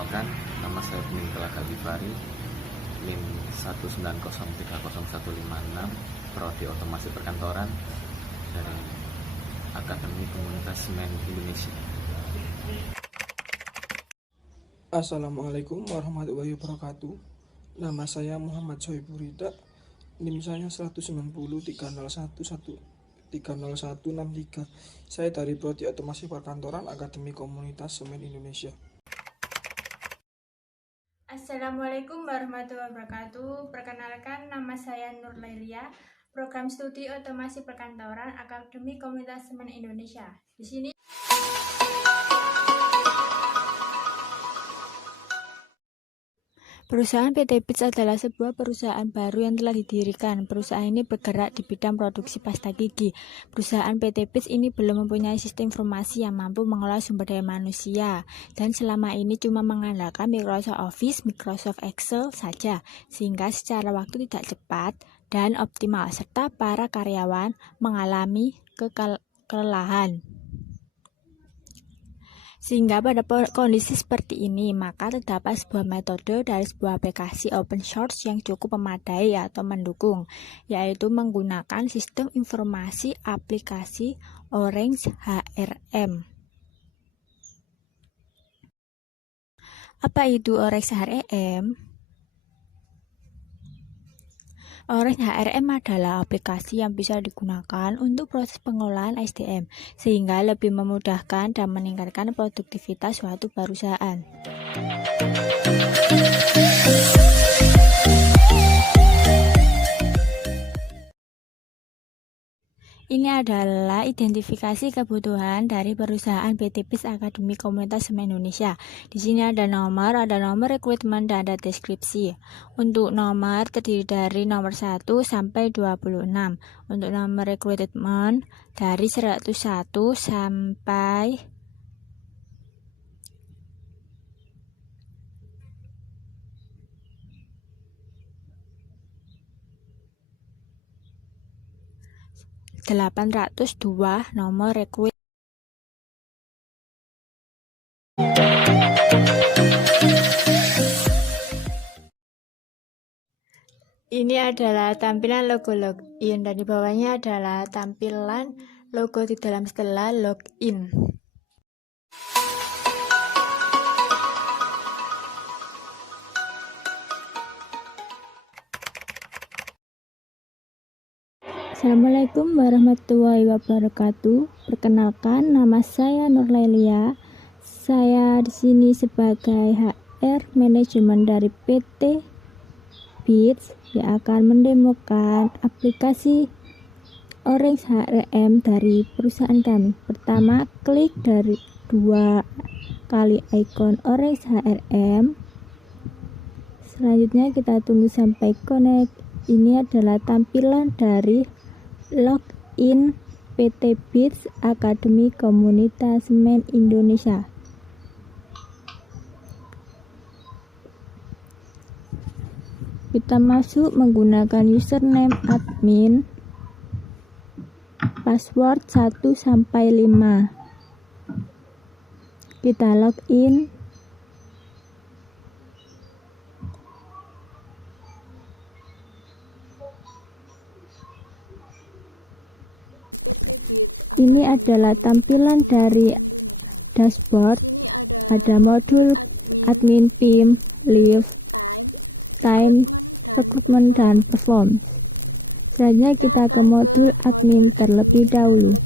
Perkenalkan, nama saya Pemimpin Kalifari, NIM 190300156, Prodi Otomasi Perkantoran dari Akademi Komunitas Semen Indonesia. Assalamualaikum warahmatullahi wabarakatuh. Nama saya Muhammad Sohibur Rida. NIM saya 19030130163. Saya dari Prodi Otomasi Perkantoran Akademi Komunitas Semen Indonesia. Assalamualaikum warahmatullahi wabarakatuh. Perkenalkan, nama saya Nur Lailia, Program Studi Otomasi Perkantoran Akademi Komunitas Semen Indonesia. Di sini Perusahaan PT Beats adalah sebuah perusahaan baru yang telah didirikan. Perusahaan ini bergerak di bidang produksi pasta gigi. Perusahaan PT Beats ini belum mempunyai sistem informasi yang mampu mengelola sumber daya manusia, dan selama ini cuma mengandalkan Microsoft Office, Microsoft Excel saja, sehingga secara waktu tidak cepat dan optimal, serta para karyawan mengalami kelelahan. Sehingga pada kondisi seperti ini, maka terdapat sebuah metode dari sebuah aplikasi open source yang cukup memadai atau mendukung, yaitu menggunakan sistem informasi aplikasi Orange HRM. Apa itu Orange HRM? Orange HRM adalah aplikasi yang bisa digunakan untuk proses pengelolaan SDM, sehingga lebih memudahkan dan meningkatkan produktivitas suatu perusahaan. Ini adalah identifikasi kebutuhan dari perusahaan PT Beats Akademi Komunitas Semen Indonesia. Di sini ada nomor rekrutmen, dan ada deskripsi. Untuk nomor terdiri dari nomor 1 sampai 26. Untuk nomor rekrutmen dari 101 sampai 802 nomor rekrut. Ini adalah tampilan logo login, dan di bawahnya adalah tampilan logo di dalam setelah login. Assalamualaikum warahmatullahi wabarakatuh. Perkenalkan, nama saya Nur Lailia. Saya di sini sebagai HR manajemen dari PT Beats yang akan mendemokan aplikasi Orange HRM dari perusahaan kami. Pertama, klik dari 2 kali ikon Orange HRM. Selanjutnya kita tunggu sampai connect. Ini adalah tampilan dari login PT Beats Akademi Komunitas Semen Indonesia. Kita masuk menggunakan username admin, password 1 sampai 5. Kita login. Ini adalah tampilan dari dashboard. Ada modul admin, PIM, leave, time, recruitment, dan performance. Selanjutnya kita ke modul admin terlebih dahulu.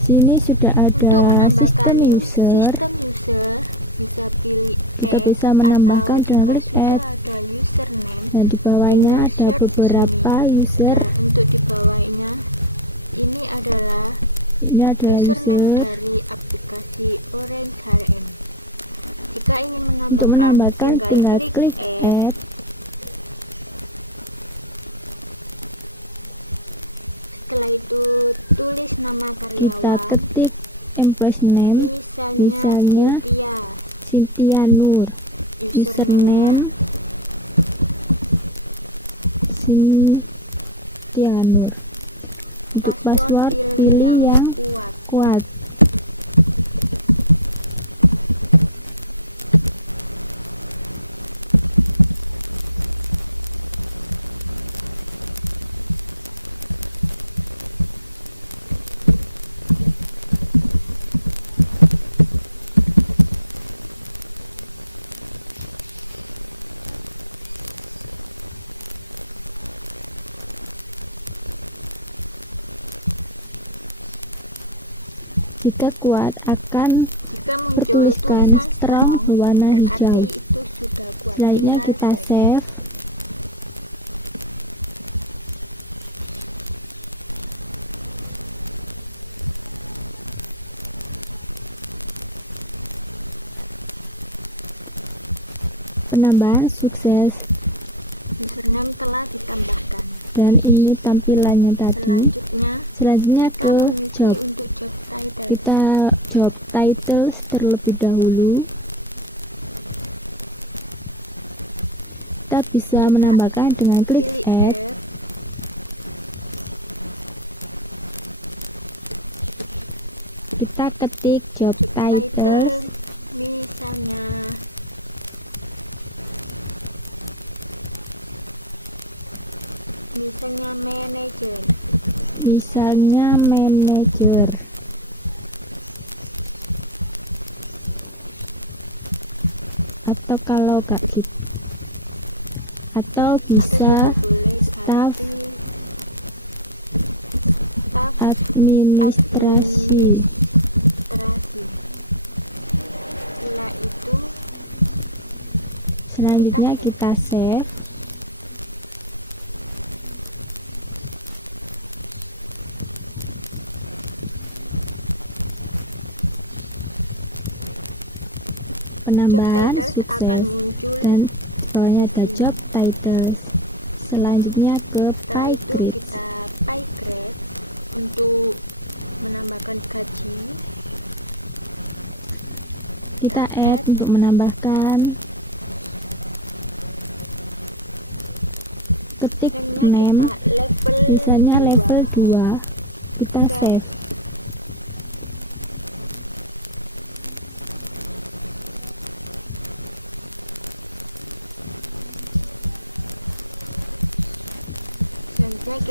Sini sudah ada sistem user. Kita bisa menambahkan dengan klik add. Dan di bawahnya ada beberapa user. Ini adalah user. Untuk menambahkan tinggal klik add. Kita ketik employee name, misalnya Cynthia Nur. Username Cynthia Nur. Untuk password, pilih yang kuat. Jika kuat, akan bertuliskan strong berwarna hijau. Selanjutnya kita save. Penambahan sukses. Dan ini tampilannya tadi. Selanjutnya ke job. Kita job titles terlebih dahulu. Kita bisa menambahkan dengan klik add. Kita ketik job titles. Misalnya manager. Atau kalau gak gitu, atau bisa staff administrasi. Selanjutnya kita save. Penambahan sukses, dan bawahnya ada job titles. Selanjutnya ke PyGrids. Kita add untuk menambahkan. Ketik name, misalnya level 2. Kita save.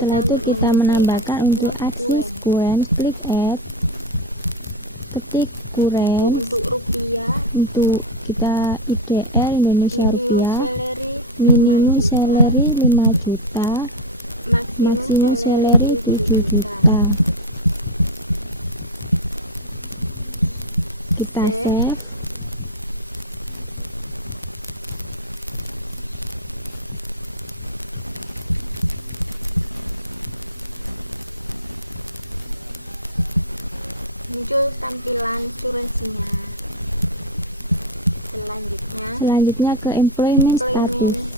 Setelah itu kita menambahkan untuk aksi sequence, klik add, ketik current, untuk kita IDR Indonesia rupiah, minimum salary 5 juta, maksimum salary 7 juta. Kita save. Selanjutnya ke employment status.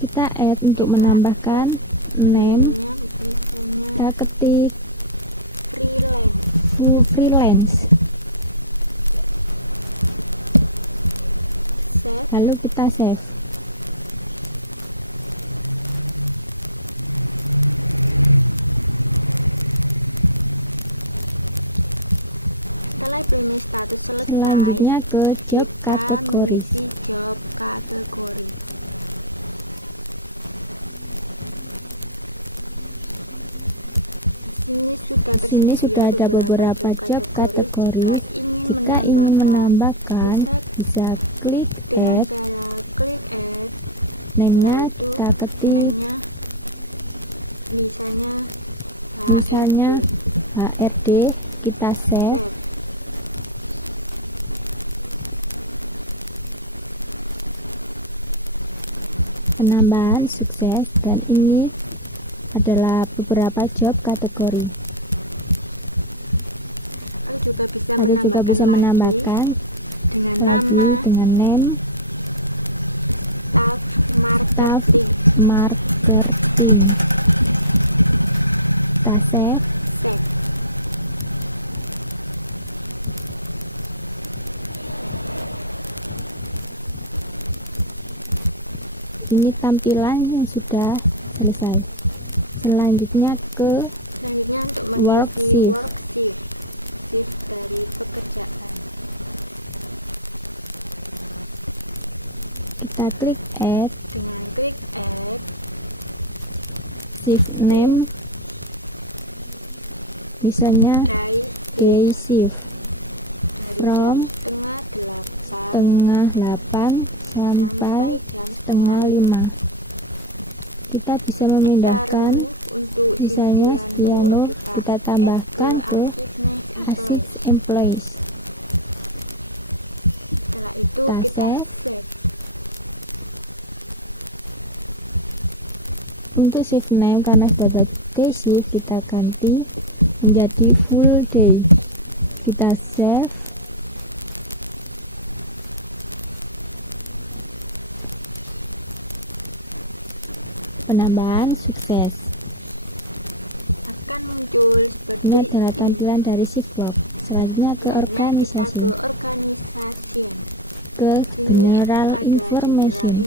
Kita add untuk menambahkan name. Kita ketik freelance. Lalu kita save. Selanjutnya ke job categories. Di sini sudah ada beberapa job categories. Jika ingin menambahkan, bisa klik add. Name-nya kita ketik. Misalnya HRD, kita save. Penambahan sukses, dan ini adalah beberapa job kategori. Atau juga bisa menambahkan lagi dengan name, staff marketing. Kita save. Ini tampilan yang sudah selesai. Selanjutnya ke worksheet. Kita klik add, shift name, misalnya day shift, from 7:30 sampai 4:30. Kita bisa memindahkan, misalnya Setianur, kita tambahkan ke A6 employees. Kita save. Untuk shift name, karena sudah ada day shift, kita ganti menjadi full day. Kita save. Penambahan sukses. Ini adalah tampilan dari shift work. Selanjutnya ke organisasi, ke general information.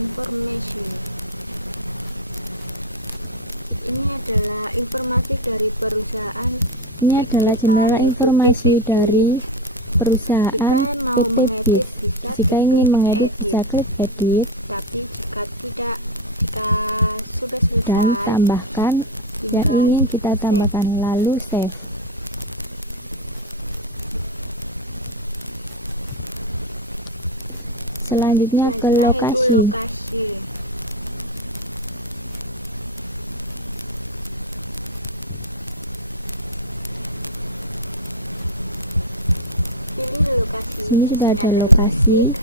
Ini adalah general informasi dari perusahaan PT BIPS. Jika ingin mengedit, bisa klik edit dan tambahkan yang ingin kita tambahkan, lalu save. Selanjutnya ke lokasi. Sini sudah ada lokasi.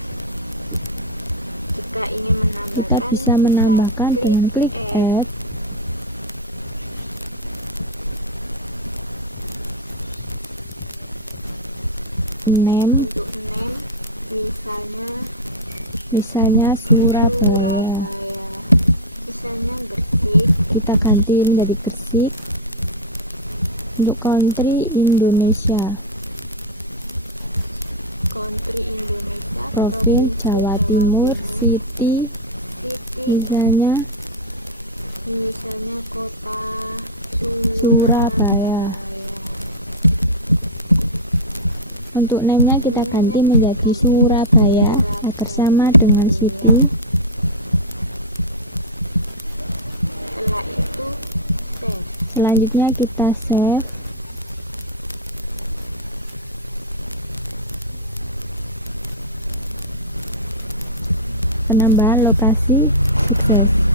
Kita bisa menambahkan dengan klik add. Name, misalnya Surabaya. Kita ganti menjadi Gresik. Untuk country Indonesia. Provinsi Jawa Timur, city misalnya Surabaya. Untuk name-nya kita ganti menjadi Surabaya agar sama dengan city. Selanjutnya kita save. Penambahan lokasi sukses.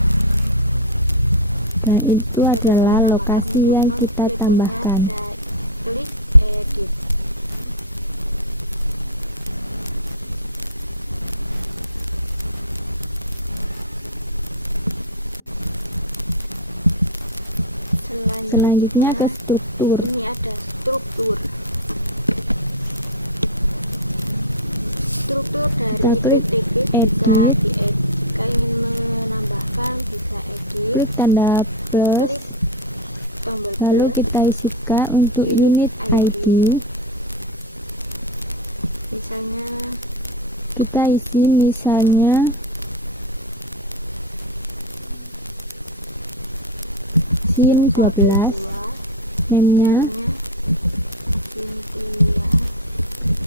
Dan itu adalah lokasi yang kita tambahkan. Selanjutnya ke struktur. Kita klik edit, klik tanda plus, lalu kita isikan untuk unit ID. Kita isi misalnya SIN 12, name-nya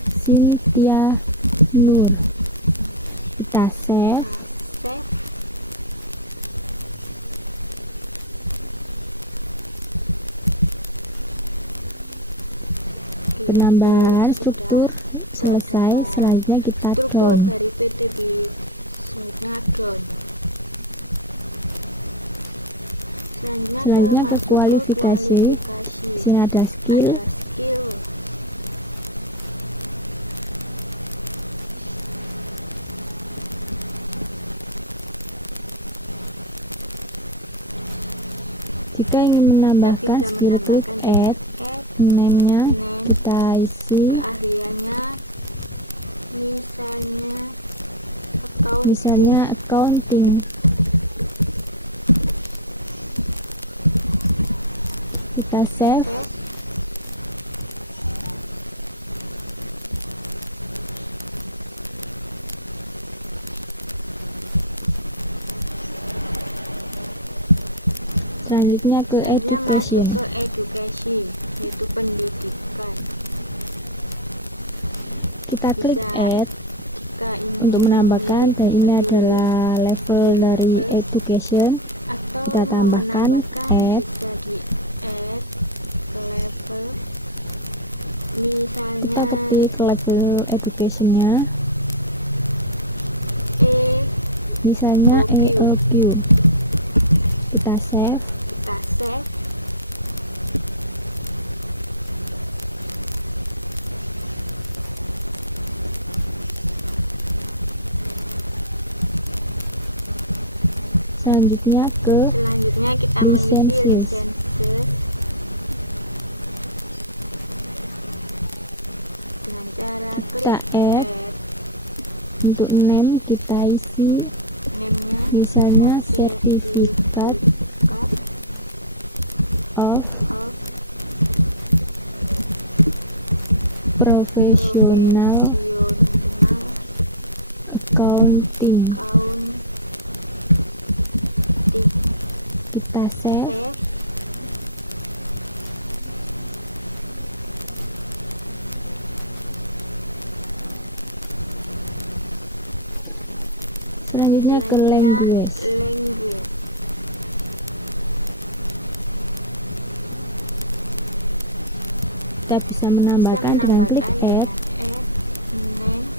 Cynthia Nur. Kita save. Penambahan struktur selesai. Selanjutnya kita down. Selanjutnya ke kualifikasi. Di sini ada skill. Jika ingin menambahkan skill, klik add, name-nya kita isi misalnya accounting. Kita save. Selanjutnya ke education. Kita klik add untuk menambahkan, dan ini adalah level dari education. Kita tambahkan add. Kita ketik level educationnya, misalnya EEQ. Kita save. Selanjutnya ke lisensies. Kita add, untuk name kita isi misalnya Certificate of Professional Accounting. Kita save. Selanjutnya ke language. Kita bisa menambahkan dengan klik add.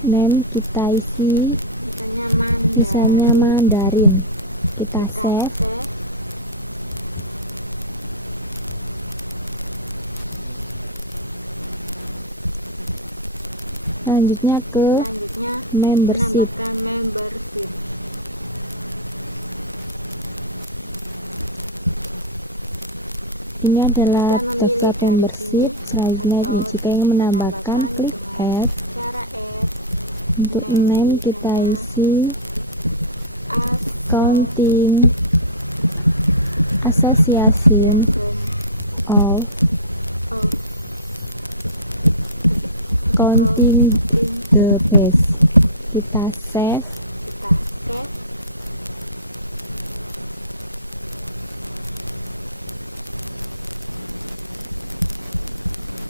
Name kita isi misalnya Mandarin. Kita save. Selanjutnya ke membership. Ini adalah daftar membership. Selanjutnya jika ingin menambahkan, klik add. Untuk name kita isi Accounting Association of Counting the Best. Kita save.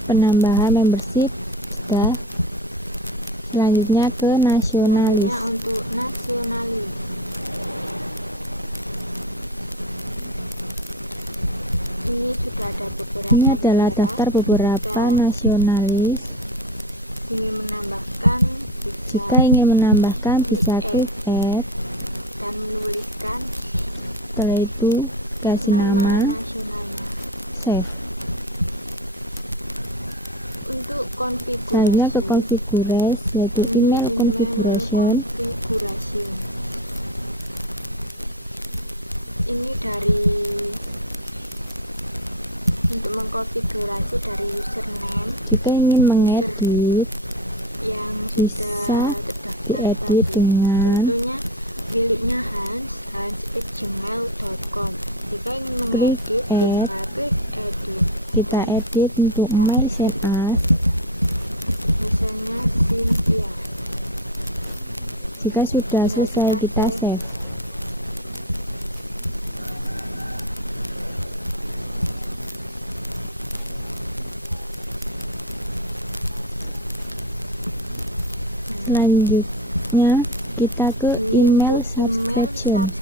Penambahan membership sudah. Selanjutnya ke nasionalis. Ini adalah daftar beberapa nasionalis. Jika ingin menambahkan, bisa klik add. Setelah itu kasih nama, save. Selanjutnya ke configuration, yaitu email configuration. Jika ingin mengedit, bisa diedit dengan klik add. Kita edit untuk mail send as. Jika sudah selesai, kita save. Selanjutnya kita ke email subscription.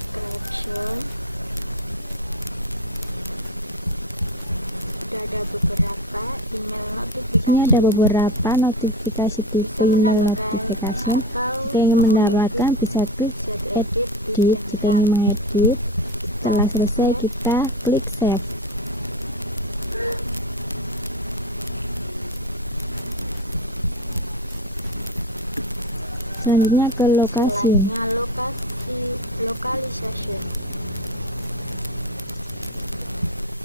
Ini ada beberapa notifikasi tipe email notification. Jika ingin mendapatkan, bisa klik edit. Jika ingin mengedit, setelah selesai kita klik save. Selanjutnya ke location.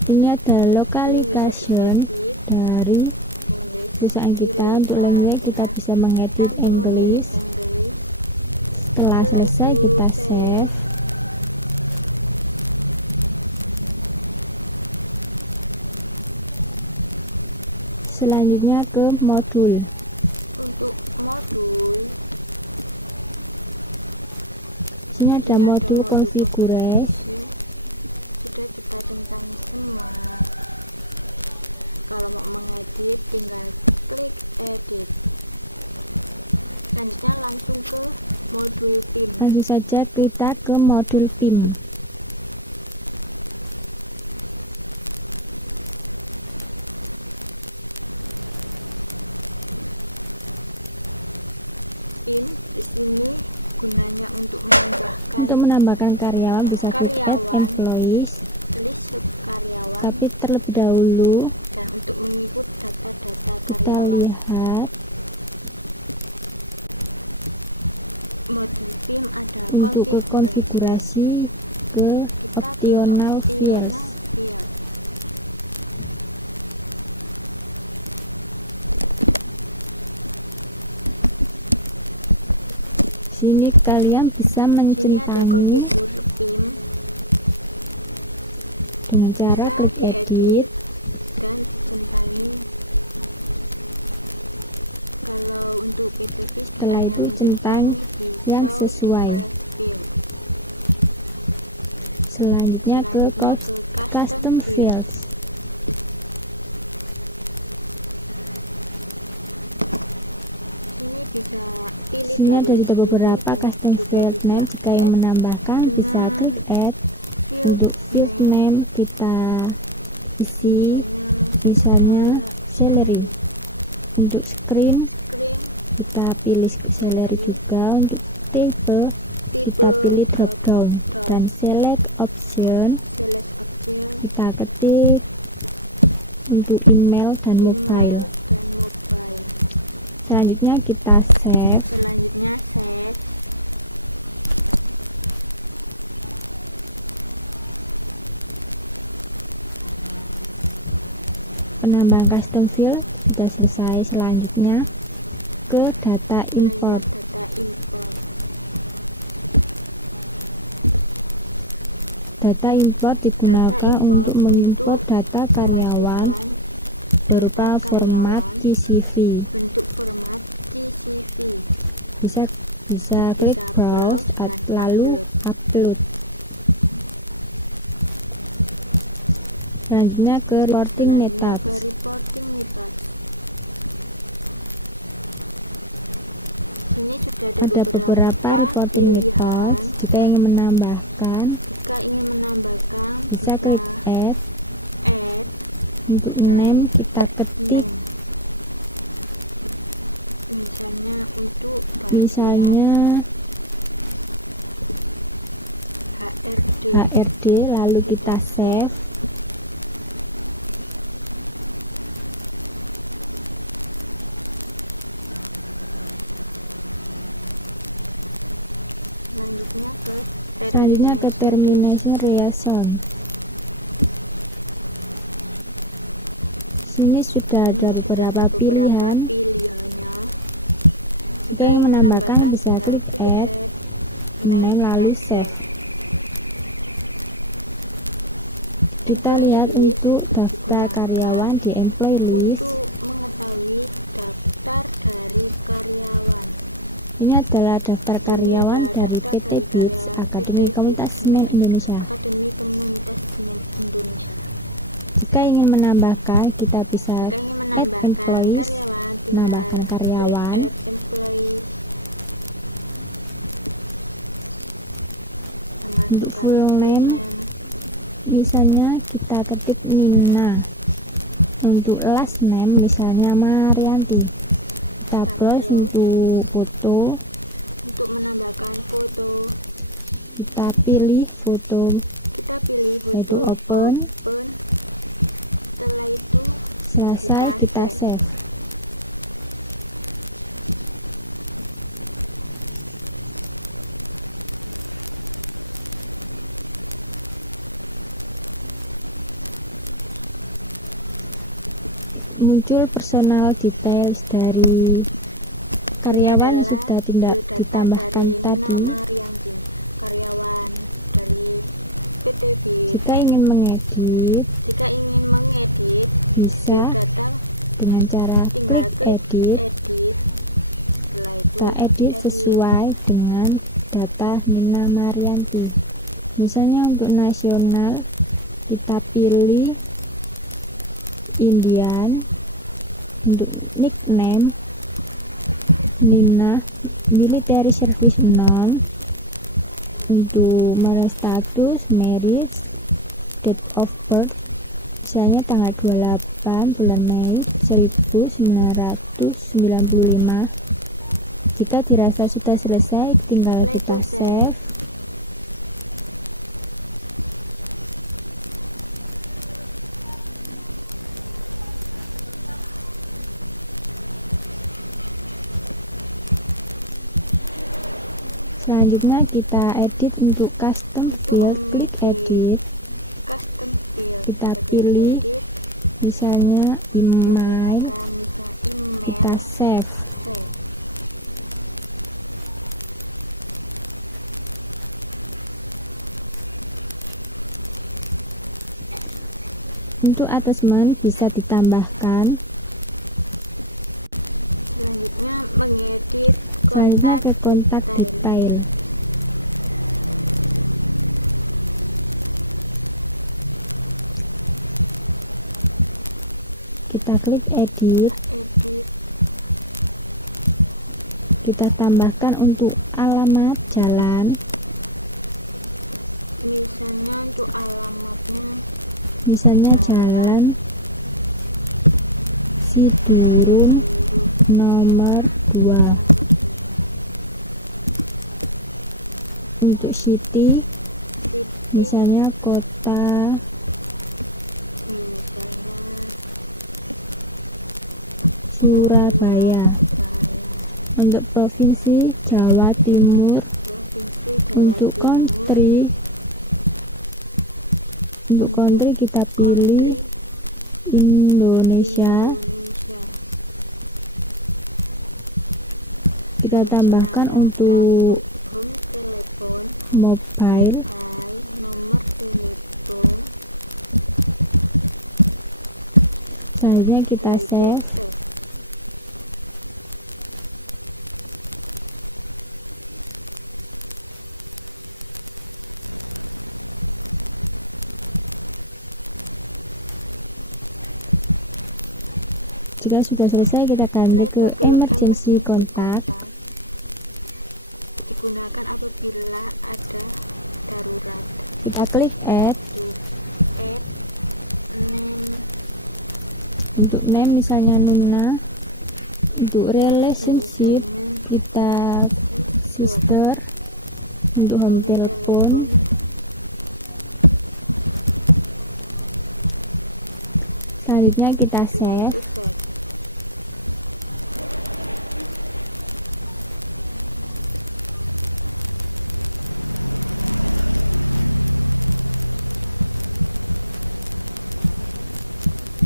Ini adalah localization dari perusahaan kita. Untuk language kita bisa mengedit English. Setelah selesai kita save. Selanjutnya ke modul. Sini ada modul configuration. Langsung saja kita ke modul PIM. Untuk menambahkan karyawan bisa klik Add Employees, tapi terlebih dahulu kita lihat untuk ke konfigurasi ke optional fields. Sini kalian bisa mencentangi dengan cara klik edit, setelah itu centang yang sesuai. Selanjutnya ke custom fields. Sini ada sudah beberapa custom field name. Jika yang menambahkan bisa klik add. Untuk field name kita isi misalnya salary. Untuk screen kita pilih salary juga. Untuk table kita pilih drop down dan select option kita ketik untuk email dan mobile. Selanjutnya kita save. Penambahan custom field sudah selesai. Selanjutnya ke data import. Data import digunakan untuk mengimport data karyawan berupa format CSV. Bisa klik browse lalu upload. Selanjutnya ke reporting methods. Ada beberapa reporting methods. Jika ingin menambahkan bisa klik add. Untuk name kita ketik misalnya HRD lalu kita save. Selanjutnya ke termination reason. Sini sudah ada beberapa pilihan. Jika ingin menambahkan bisa klik add, name lalu save. Kita lihat untuk daftar karyawan di employee list. Ini adalah daftar karyawan dari PT BITS Akademi Komunitas Semen Indonesia. Jika ingin menambahkan, kita bisa add employees, menambahkan karyawan. Untuk full name, misalnya kita ketik Nina. Untuk last name, misalnya Marianti. Kita browse untuk foto, kita pilih foto yaitu open. Selesai kita save. Muncul personal details dari karyawan yang sudah tidak ditambahkan tadi. Jika ingin mengedit, bisa dengan cara klik edit. Kita edit sesuai dengan data Nina Marianti. Misalnya untuk nasional kita pilih Indian. Untuk nickname Nina, military service non. Untuk meraih status, marriage, date of birth, misalnya tanggal 28 bulan Mei 1995. Jika dirasa sudah selesai, tinggal kita save. Selanjutnya kita edit untuk custom field, klik edit. Kita pilih misalnya email, kita save. Untuk attachment bisa ditambahkan. Selanjutnya ke kontak detail. Kita klik edit. Kita tambahkan untuk alamat jalan. Misalnya jalan Sidurun nomor 2. Untuk city, misalnya kota Surabaya. Untuk provinsi Jawa Timur. Untuk country kita pilih Indonesia. Kita tambahkan untuk mobile. Selanjutnya kita save. Jika sudah selesai, kita ganti ke emergency contact. Kita klik add. Untuk name misalnya Nuna. Untuk relationship kita sister. Untuk home telepon selanjutnya kita save.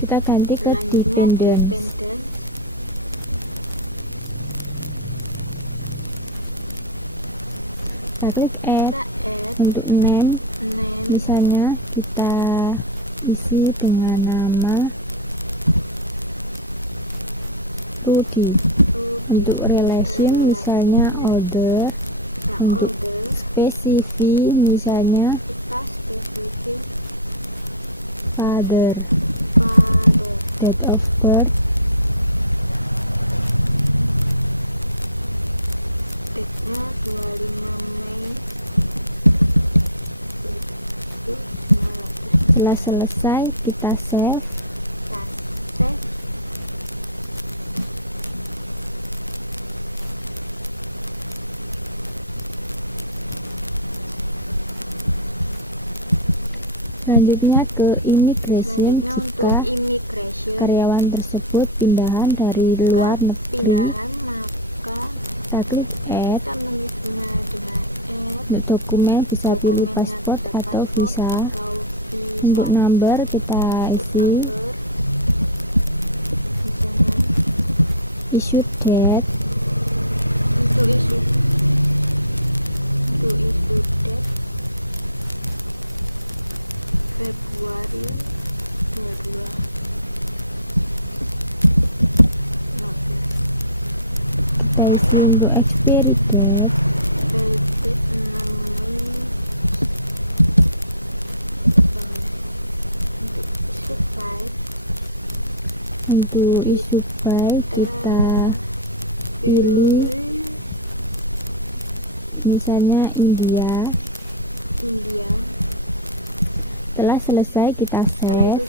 Kita ganti ke dependence. Kita klik add. Untuk name misalnya kita isi dengan nama Rudy. Untuk relation misalnya other. Untuk spesifik misalnya father. Date of birth setelah selesai kita save. Selanjutnya ke immigration. Jika karyawan tersebut pindahan dari luar negeri, kita klik add. Untuk dokumen bisa pilih paspor atau visa. Untuk number kita isi issue date, kita isi untuk expiry date, untuk issue by kita pilih misalnya India, Setelah selesai kita save.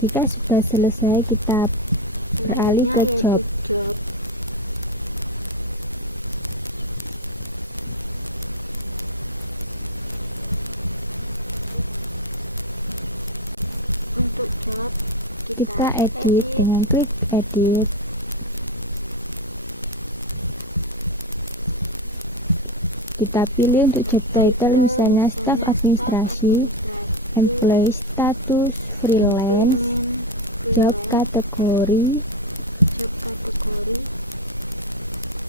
Jika sudah selesai, kita beralih ke job. Kita edit dengan klik edit. Kita pilih untuk job title misalnya staff administrasi, employee status, freelance, job kategori.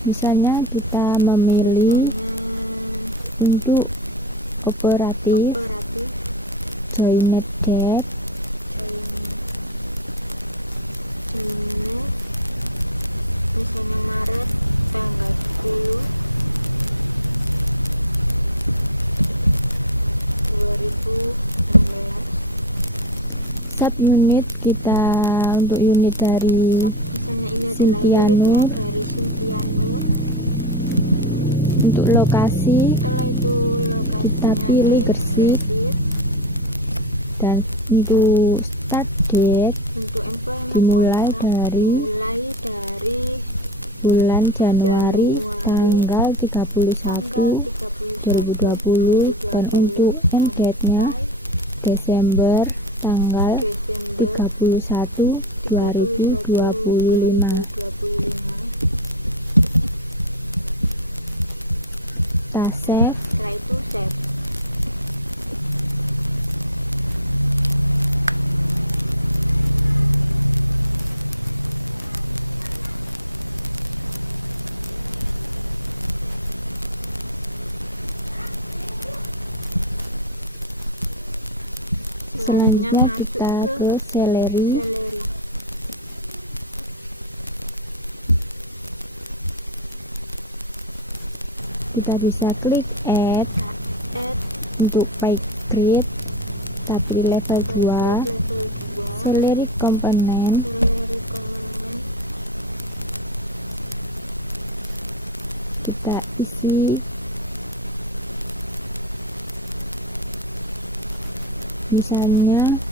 Misalnya kita memilih untuk operatif, joined date, subunit kita untuk unit dari Cynthia Nur. Untuk lokasi kita pilih Gresik, dan untuk start date dimulai dari bulan Januari tanggal 31 2020 dan untuk end date-nya Desember tanggal 31 2025. Kita save. Selanjutnya kita ke salary. Kita bisa klik add. Untuk pay grade kita pilih level 2, salary component. Kita isi misalnya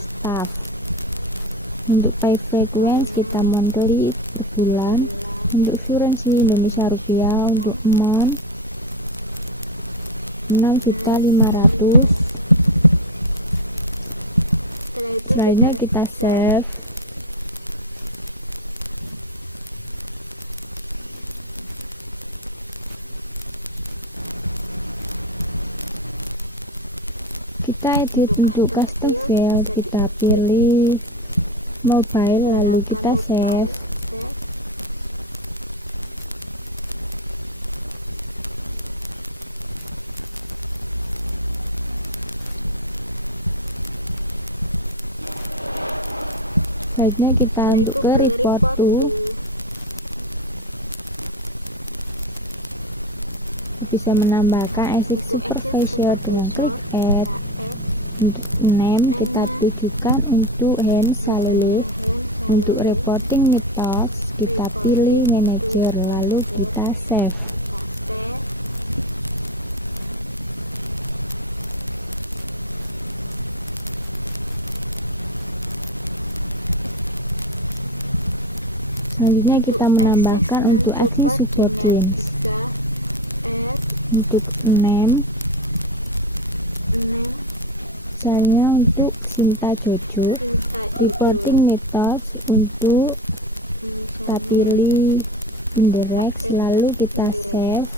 staff. Untuk pay frequency kita monthly per bulan. Untuk currency Indonesia rupiah untuk amount 6.500.000. Selanjutnya kita save. Kita edit untuk custom field, kita pilih mobile lalu kita save. Selanjutnya kita untuk ke report to. Bisa menambahkan exec supervisor dengan klik add. Untuk name kita tujukan untuk Hans Salole. Untuk reporting methods kita pilih manager lalu kita save. Selanjutnya kita menambahkan untuk action subordinates. Untuk name misalnya untuk Sinta Jojo. Reporting methods untuk kita pilih indirect lalu kita save.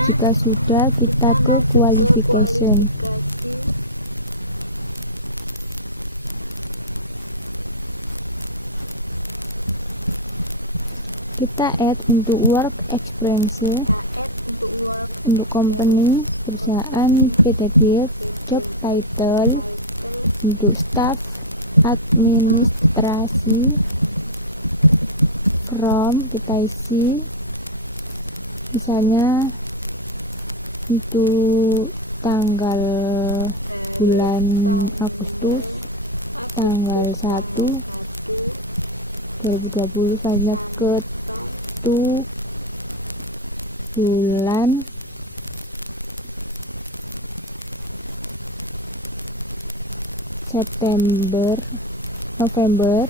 Jika sudah, kita ke qualification. Kita Kita add untuk work experience, untuk company, perusahaan, PT job title, untuk staff, administrasi, from, kita isi misalnya untuk tanggal bulan Agustus tanggal 1 2020, selanjutnya ke bulan November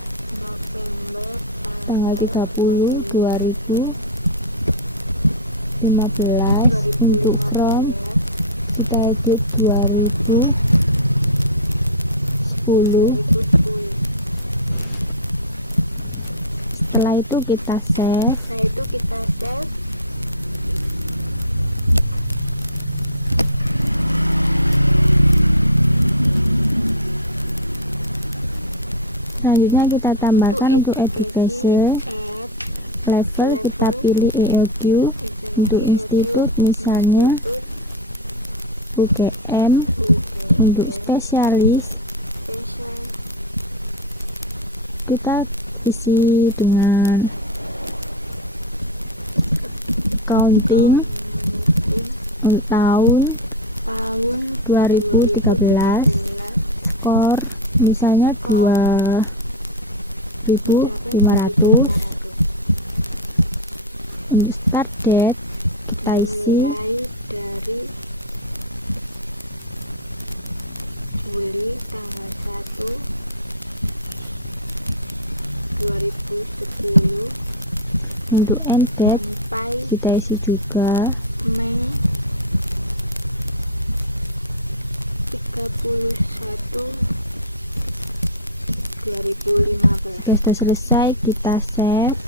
tanggal 30 2015. Untuk from kita edit 2010. Setelah itu kita save. Selanjutnya kita tambahkan untuk education level, kita pilih ELQ. Untuk institut misalnya UGM. Untuk spesialis kita isi dengan accounting untuk tahun 2013, skor misalnya 2500. Untuk start date kita isi untuk end date kita isi juga. Jika sudah selesai kita save.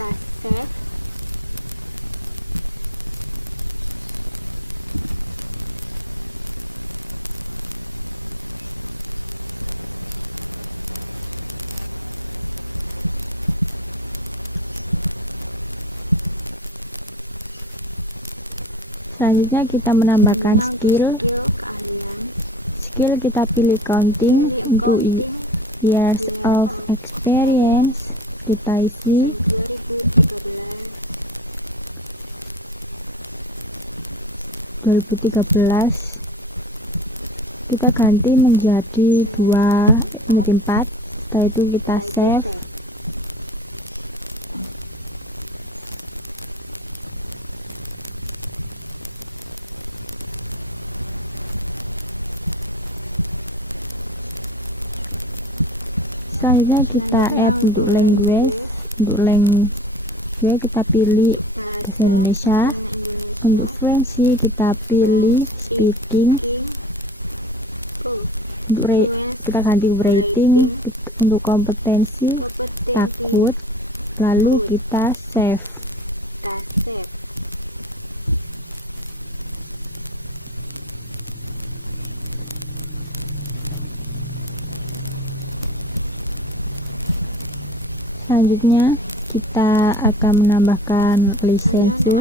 Selanjutnya kita menambahkan skill kita pilih counting. Untuk years of experience kita isi (2013). Kita ganti menjadi 4. Setelah itu kita save. Selanjutnya kita add untuk language. Untuk language kita pilih bahasa Indonesia. Untuk fluency kita pilih speaking. Untuk kita ganti rating. Untuk kompetensi takut. Lalu kita save. Selanjutnya kita akan menambahkan lisensi.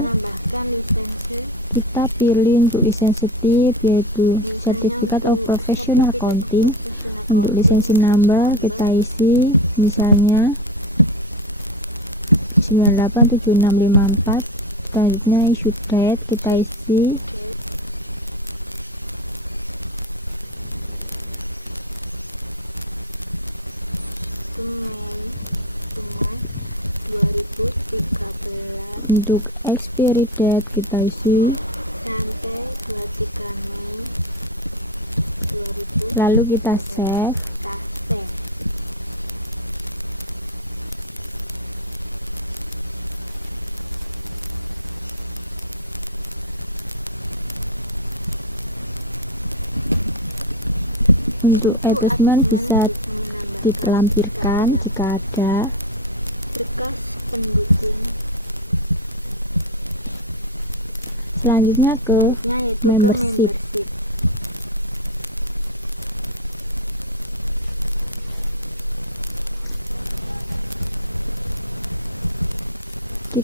Kita pilih untuk lisensi yaitu Certificate of Professional Accounting. Untuk lisensi number kita isi misalnya 987654. Selanjutnya issue date kita isi untuk expiry date kita isi, lalu kita save. Untuk attachment bisa dilampirkan jika ada. Selanjutnya ke membership.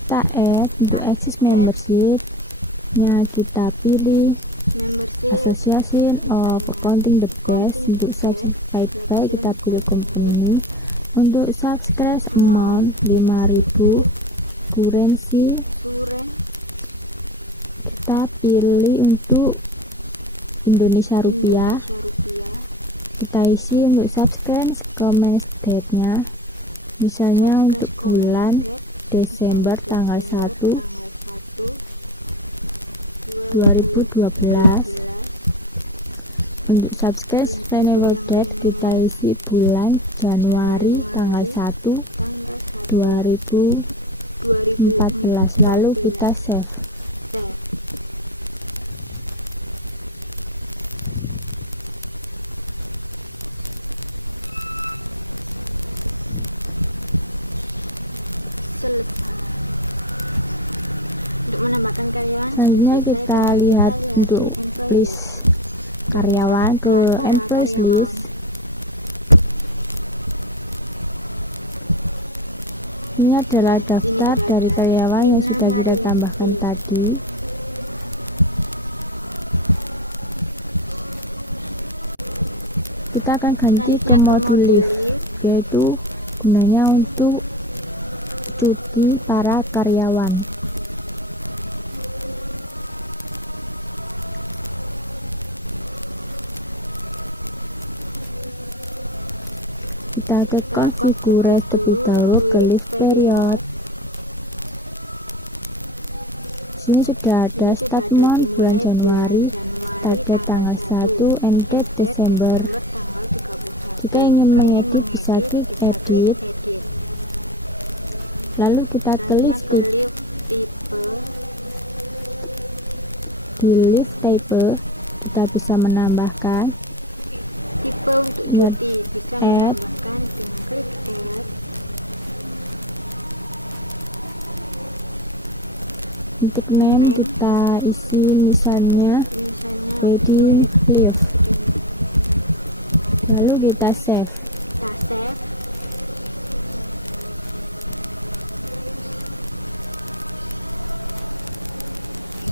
kita add. Untuk access membership nya kita pilih Association of Accounting the Best. Untuk subscribe by kita pilih company. Untuk subscribe amount 5.000, currency kita pilih untuk Indonesia rupiah. Kita isi untuk subscribe comment date nya, misalnya untuk bulan Desember tanggal 1 2012. Untuk subscribe renewal date kita isi bulan Januari tanggal 1 2014, lalu kita save. Selanjutnya kita lihat untuk list karyawan ke employees list. Ini adalah daftar dari karyawan yang sudah kita tambahkan tadi. Kita akan ganti ke modul leave, yaitu gunanya untuk cuti para karyawan. Kita ke configure terlebih dahulu ke leave period. Sini sudah ada start month bulan Januari, start date tanggal 1, end date Desember. Jika ingin mengedit bisa klik edit, lalu kita ke leave type. Di leave type kita bisa menambahkan add, untuk name kita isi misalnya wedding leave, lalu kita save.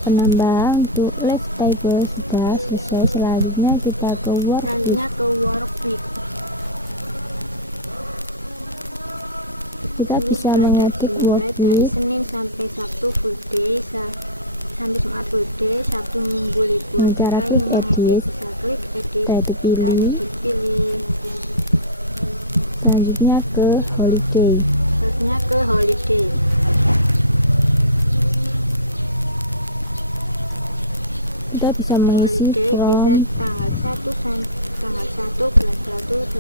Penambahan untuk leave type sudah selesai. Selanjutnya kita ke work week. Kita bisa mengetik work week. Dengan cara klik edit, setelah itu pilih, selanjutnya ke holiday. Kita bisa mengisi from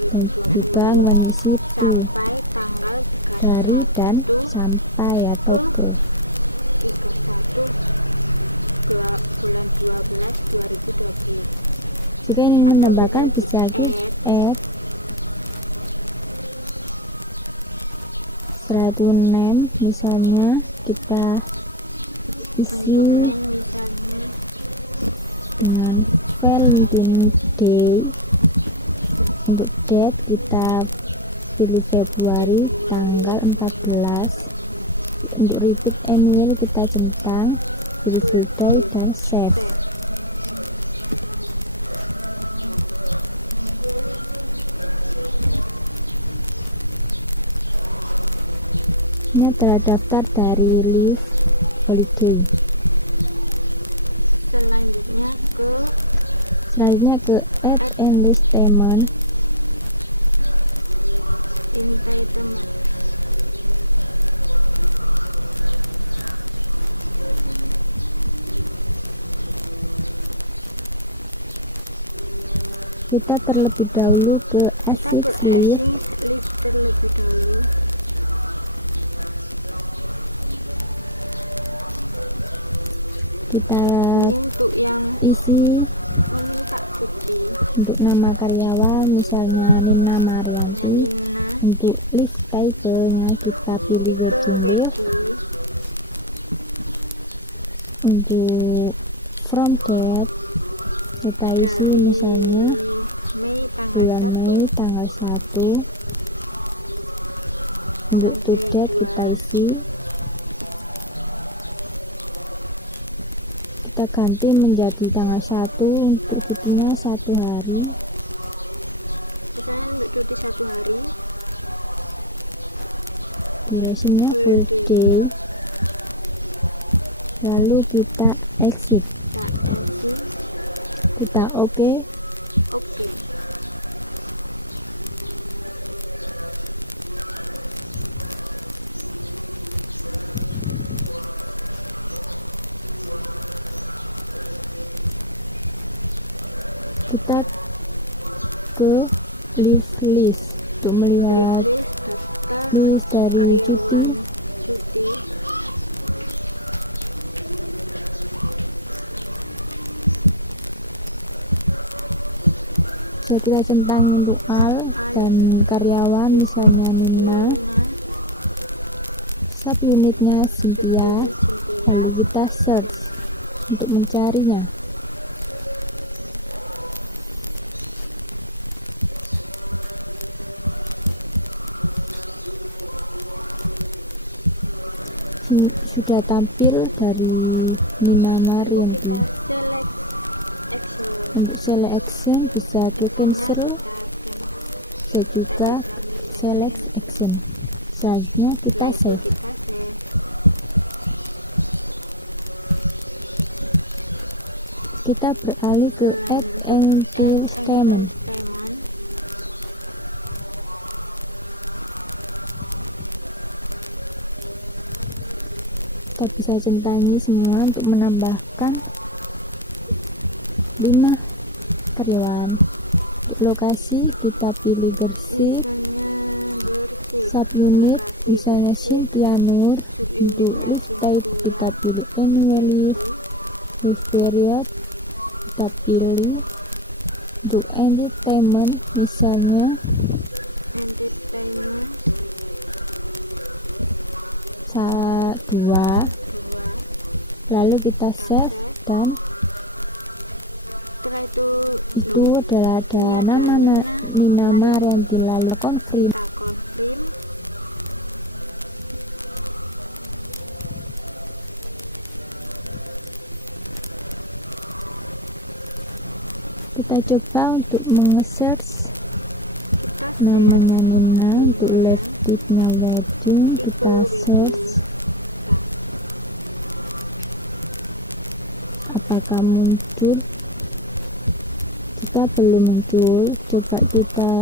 dan juga mengisi to, dari dan sampai atau ke. Jika ingin menambahkan bisa klik add, setelah itu name misalnya kita isi dengan Valentine Day. Untuk date kita pilih Februari tanggal 14. Untuk repeat annual kita centang, pilih full day dan save. Ini adalah daftar dari leave holiday. Selanjutnya ke add and list payment. Kita terlebih dahulu ke A6 leave. Kita isi untuk nama karyawan misalnya Nina Marianti. Untuk leave type nya kita pilih wedding leave. Untuk from date kita isi misalnya bulan Mei tanggal 1. Untuk to date kita isi kita ganti menjadi tanggal 1 untuk cutinya 1 hari. Durasinya full day. Lalu kita exit. Kita oke. Kita ke leave list untuk melihat list dari cuti. Bisa kita centangin untuk al dan karyawan, misalnya Nina, subunitnya Cynthia, lalu kita search untuk mencarinya. Sudah tampil dari Nina Marianti. Untuk select action bisa ke cancel, bisa juga select action. Selanjutnya kita save. Kita beralih ke add entire statement. Kita bisa centangi semua untuk menambahkan 5 karyawan. Untuk lokasi kita pilih Gersik, subunit misalnya Cynthia Nur. Untuk leave type kita pilih annual leave, leave period kita pilih. Untuk entertainment misalnya dua, lalu kita save dan itu adalah ada nama Nina Marianti, lalu confirm. Kita coba untuk menge-search namanya Nina. Untuk live tipnya wedding kita search apakah muncul. Jika belum muncul, coba kita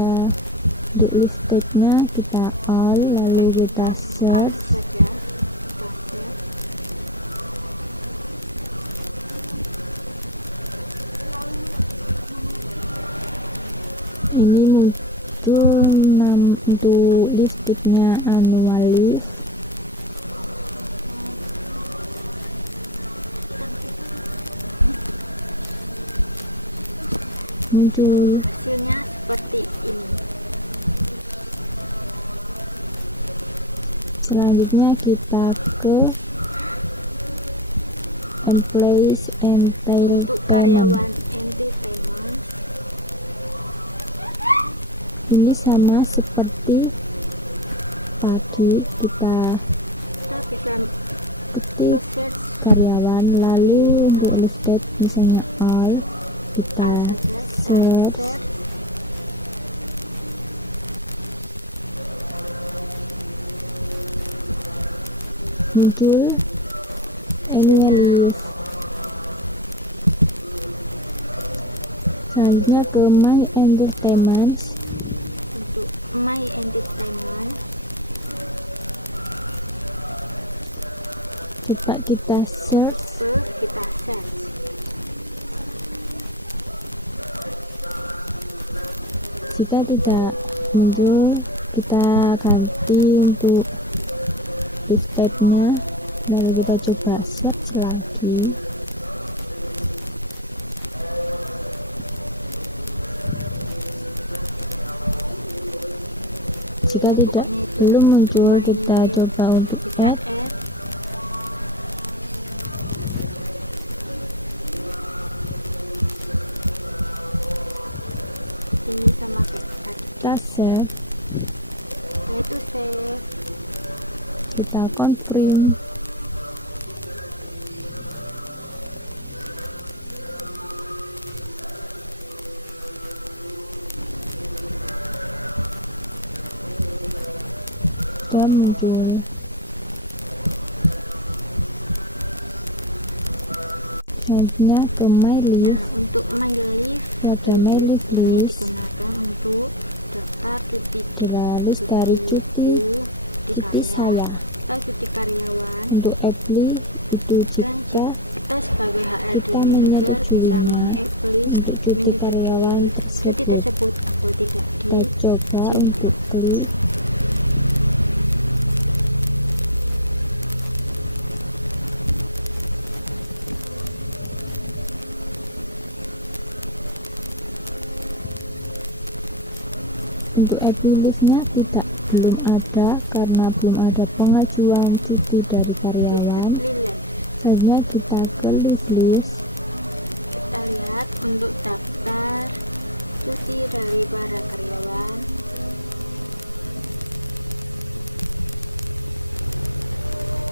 untuk live tag-nya kita all, lalu kita search. Ini muncul untuk live tag-nya annual leave. Muncul. Selanjutnya kita ke employees entertainment. Ini sama seperti tadi, kita ketik karyawan, lalu untuk list type misalnya all, kita search. Muncul annual leave. Selanjutnya ke my entertainments. Coba kita search. Jika tidak muncul, kita ganti untuk list type-nya, lalu kita coba search lagi. Jika belum muncul, kita coba untuk add. Kita save, kita confirm. sudah muncul. Selanjutnya ke My List. Pada My List adalah list dari cuti saya. Untuk apply itu jika kita menyetujuinya untuk cuti karyawan tersebut. Kita coba untuk klik. Untuk apply leave-nya belum ada karena belum ada pengajuan cuti dari karyawan. Selanjutnya kita ke list.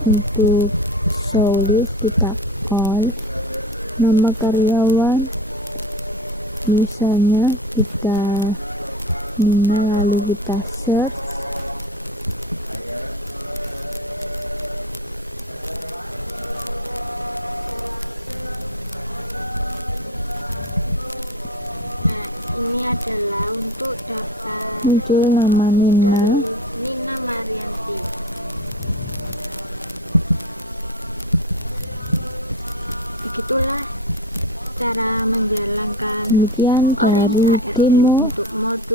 Untuk show leave kita all. Nama karyawan misalnya kita Nina, lalu kita search. Muncul nama Nina. Demikian dari demo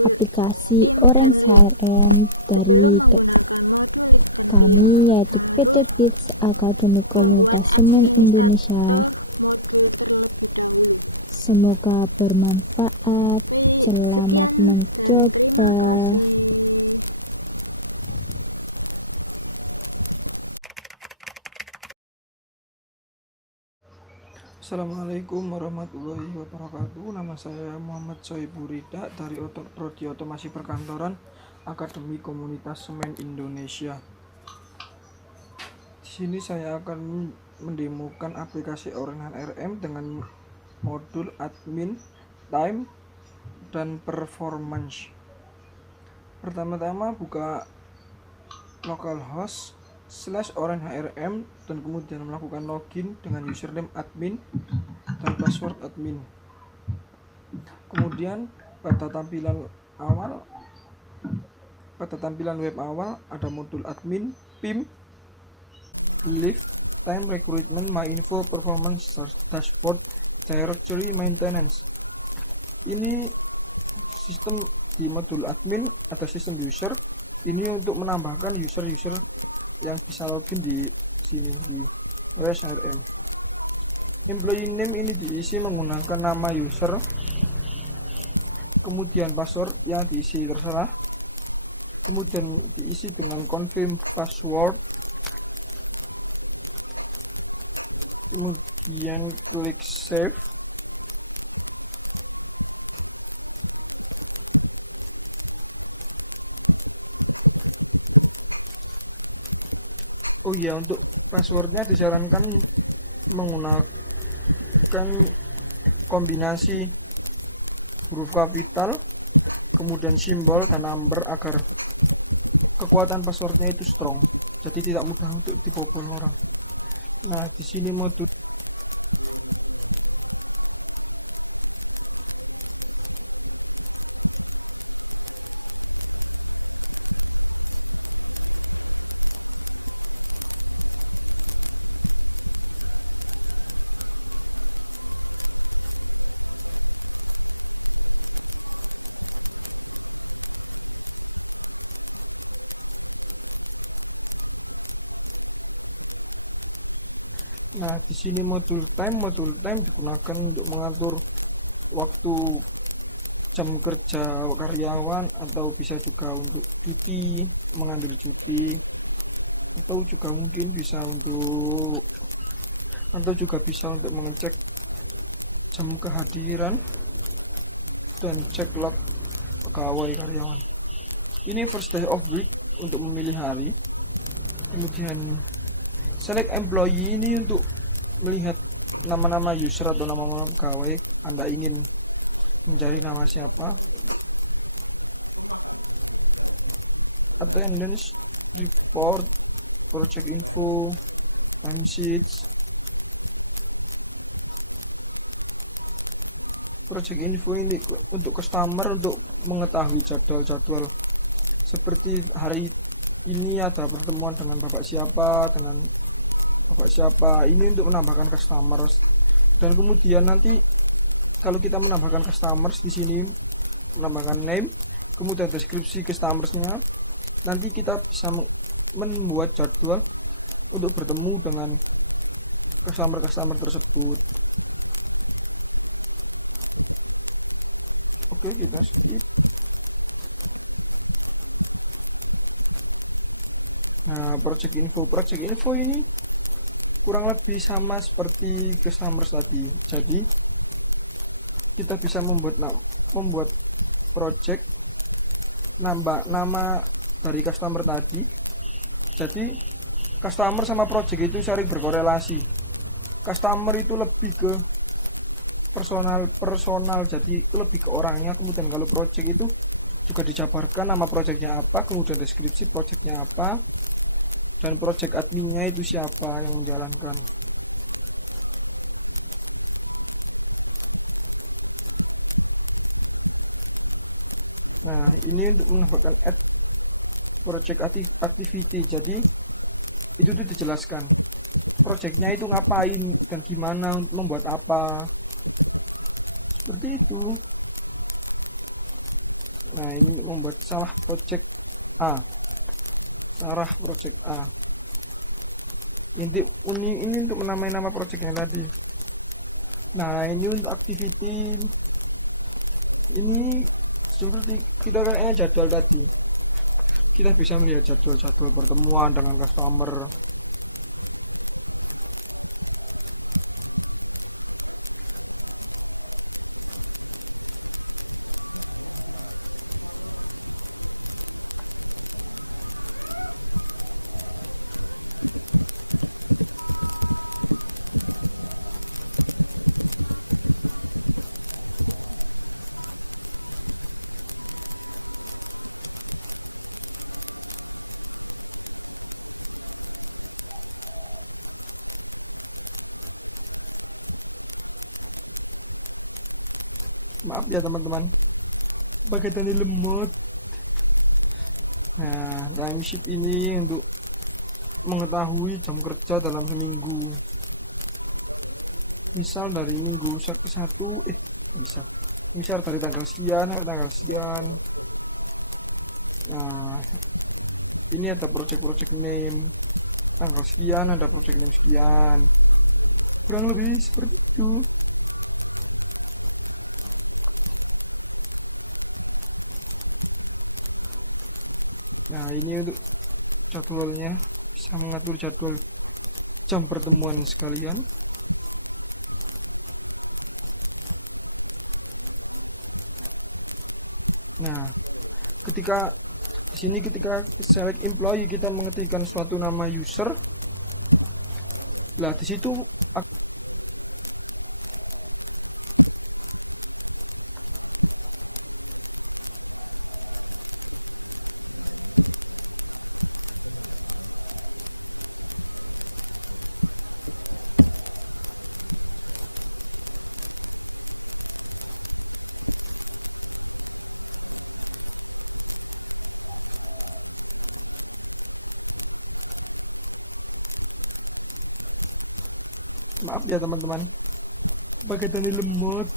aplikasi Orange HRM dari kami, yaitu PT Pips Akademi Komunitas Semen Indonesia. Semoga bermanfaat. Selamat mencoba. Assalamualaikum warahmatullahi wabarakatuh. Nama saya Muhammad Sohibur Rida dari Prodi Otomasi Perkantoran Akademi Komunitas Semen Indonesia. Di sini saya akan mendemokan aplikasi Orange HRM dengan modul admin, time, dan performance. Pertama-tama buka localhost /Orange HRM dan kemudian melakukan login dengan username admin dan password admin. Kemudian pada tampilan web awal ada modul admin, PIM, leave, time, recruitment, my info, performance, dashboard, directory, maintenance. Ini sistem di modul admin atau sistem user. Ini untuk menambahkan user-user yang bisa login di sini di Orange HRM. Employee name ini diisi menggunakan nama user, kemudian password yang diisi terserah, kemudian diisi dengan confirm password, kemudian klik save. Oh iya, untuk passwordnya disarankan menggunakan kombinasi huruf kapital, kemudian simbol dan number agar kekuatan passwordnya itu strong, jadi tidak mudah untuk dibobol orang. Nah, di sini modul Nah, di sini modul time digunakan untuk mengatur waktu jam kerja karyawan, atau bisa juga untuk cuti, mengambil cuti, atau juga mungkin bisa untuk mengecek jam kehadiran dan cek log pegawai karyawan. Ini first day of week untuk memilih hari. Kemudian select employee ini untuk melihat nama-nama user atau nama-nama pegawai. Anda ingin mencari nama siapa. Attendance report, project info, timesheets. Project info ini untuk customer untuk mengetahui jadwal-jadwal seperti hari ini ada pertemuan dengan bapak siapa, dengan bapak siapa. Ini untuk menambahkan customers. Dan kemudian nanti kalau kita menambahkan customers di sini, menambahkan name, kemudian deskripsi customersnya, nanti kita bisa membuat jadwal untuk bertemu dengan customer tersebut. Oke, kita skip. Nah, project info ini kurang lebih sama seperti customers tadi. Jadi kita bisa membuat project, nambah nama dari customer tadi. Jadi customer sama project itu sering berkorelasi. Customer itu lebih ke personal, jadi itu lebih ke orangnya. Kemudian kalau project itu juga dijabarkan nama projectnya apa, kemudian deskripsi projectnya apa, dan project adminnya itu siapa yang menjalankan. Nah, ini untuk menambahkan add project activity. Jadi itu tuh dijelaskan projectnya itu ngapain dan gimana, membuat apa, seperti itu. Nah, ini membuat salah project A. Ini untuk menamai nama projectnya tadi. Nah, ini untuk activity. Ini seperti kita kayaknya jadwal tadi. Kita bisa melihat jadwal pertemuan dengan customer. Maaf ya teman-teman, pakai tadi lemot. Nah, timesheet ini untuk mengetahui jam kerja dalam seminggu. Misal dari minggu ke 1, misal dari tanggal sekian sampai tanggal sekian. Nah, ini ada project name, tanggal sekian ada project name sekian. Kurang lebih seperti itu. Nah, ini untuk jadwalnya, bisa mengatur jadwal jam pertemuan sekalian. Nah, ketika di sini ketika select employee kita mengetikkan suatu nama user. Lah, di situ maaf ya teman-teman, pakai tadi lemot.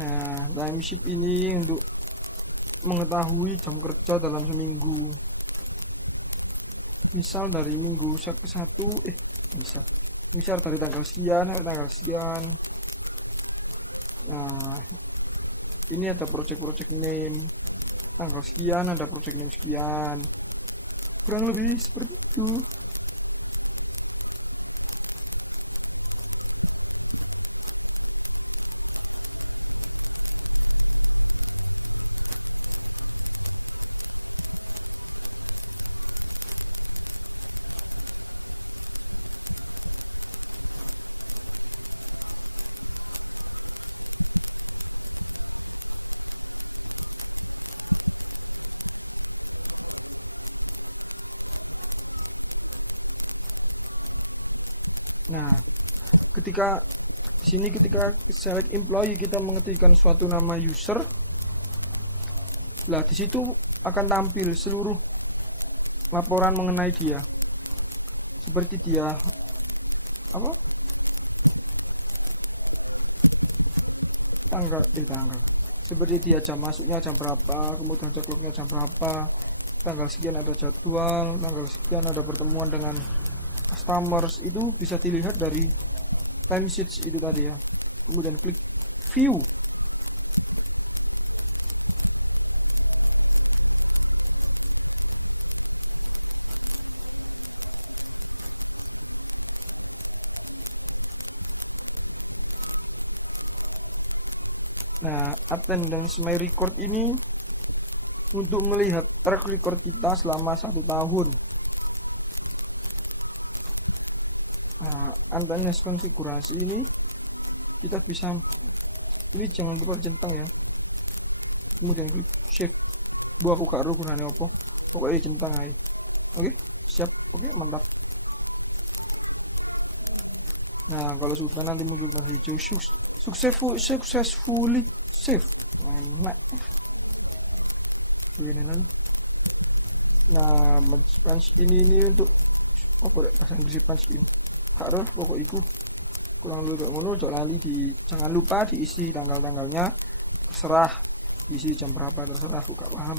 Nah, timesheet ini untuk mengetahui jam kerja dalam seminggu. Misal dari minggu ke 1, misal dari tanggal sekian sampai tanggal sekian. Nah, ini ada project name, tanggal sekian ada project name sekian. Kurang lebih seperti itu. Nah, ketika di sini ketika select employee kita mengetikkan suatu nama user, lah di situ akan tampil seluruh laporan mengenai dia. Seperti dia tanggal seperti dia jam masuknya jam berapa, kemudian clocknya jam berapa, tanggal sekian ada jadwal, tanggal sekian ada pertemuan dengan customers, itu bisa dilihat dari timesheets itu tadi ya. Kemudian klik view. Nah, attendance my record ini untuk melihat track record kita selama 1 tahun. Nah, attendance konfigurasi ini kita bisa, ini jangan lupa centang ya. Kemudian klik save. Buat aku gak gunanya apa. Pokoknya centang aja. Oke, siap. Oke, mantap. Nah, kalau sudah nanti muncul tanda hijau successfully save. Enak. Nah, punch ini untuk apa bahasa Inggris punch in. Karo pokok itu kurang lebih ngono, jangan lupa diisi tanggal-tanggalnya, terserah diisi jam berapa, terserah, aku gak paham.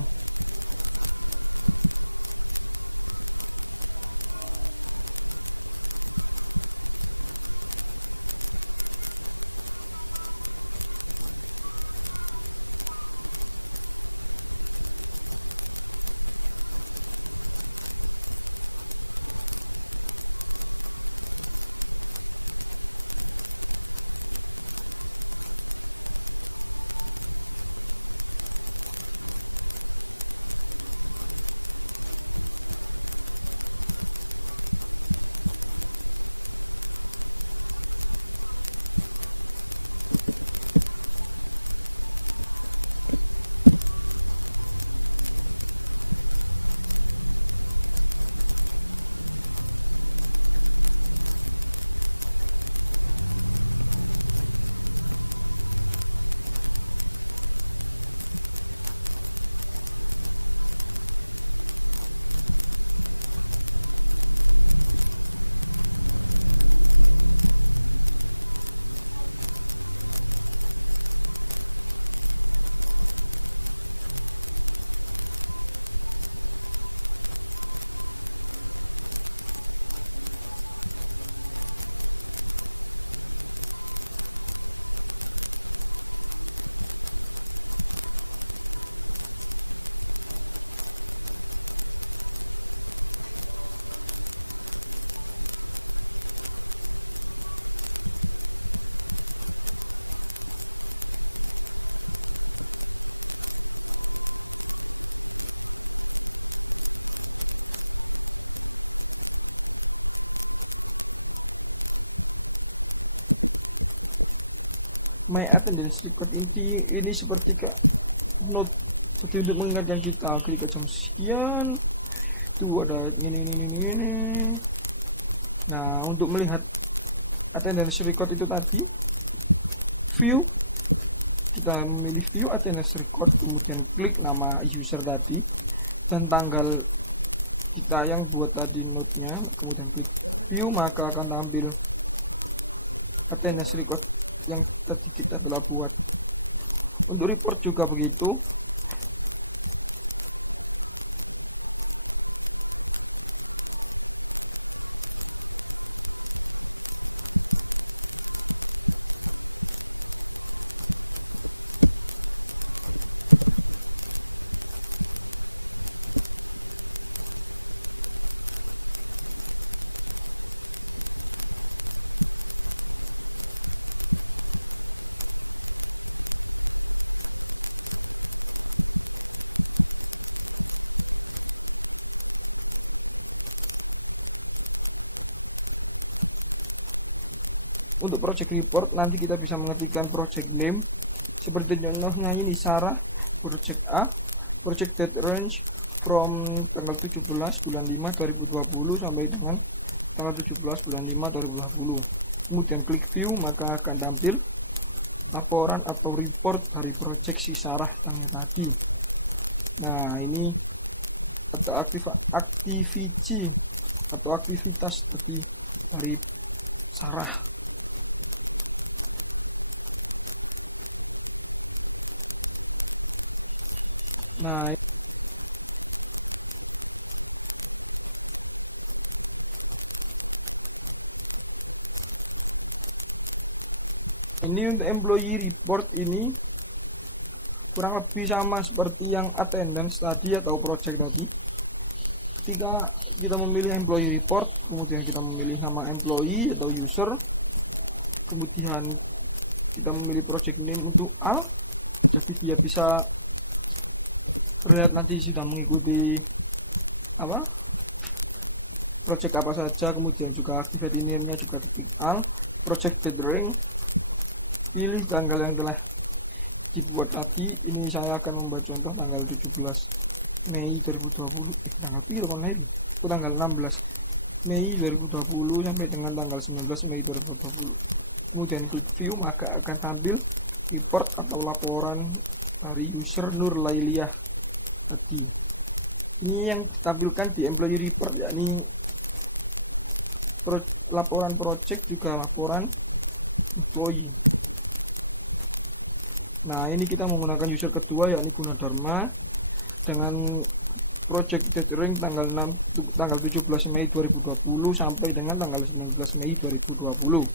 My attendance record ini seperti note. Jadi untuk mengingatkan kita ketika jam sekian itu ada ini. Nah, untuk melihat attendance record itu tadi, view, kita memilih view attendance record, kemudian klik nama user tadi dan tanggal kita yang buat tadi note-nya, kemudian klik view, maka akan tampil attendance record yang tadi kita telah buat. Untuk report juga begitu. Untuk project report nanti kita bisa mengetikkan project name seperti contohnya ini Sarah project A, project date range from tanggal 17 bulan 5 2020 sampai dengan tanggal 17 bulan 5 2020. Kemudian klik view, maka akan tampil laporan atau report dari proyeksi Sarah yang tadi. Nah, ini atau aktiviti atau aktivitas tadi dari Sarah. Nah, ini untuk employee report ini kurang lebih sama seperti yang attendance tadi atau project tadi. Ketika kita memilih employee report, kemudian kita memilih nama employee atau user, kemudian kita memilih project name untuk Al, jadi dia bisa terlihat nanti sudah mengikuti project apa saja. Kemudian juga activity name-nya juga ketik Al, project tethering, pilih tanggal yang telah dibuat tadi. Ini saya akan membuat contoh tanggal 17 Mei 2020. Tanggal tanggal 16 Mei 2020 sampai dengan tanggal 19 Mei 2020. Kemudian klik view, maka akan tampil report atau laporan dari user Nur Lailiyah tadi. Ini yang ditampilkan di employee report, yakni laporan project juga laporan employee. Nah, ini kita menggunakan user kedua, yakni Gunadarma, dengan project tethering tanggal 17 Mei 2020 sampai dengan tanggal 19 Mei 2020.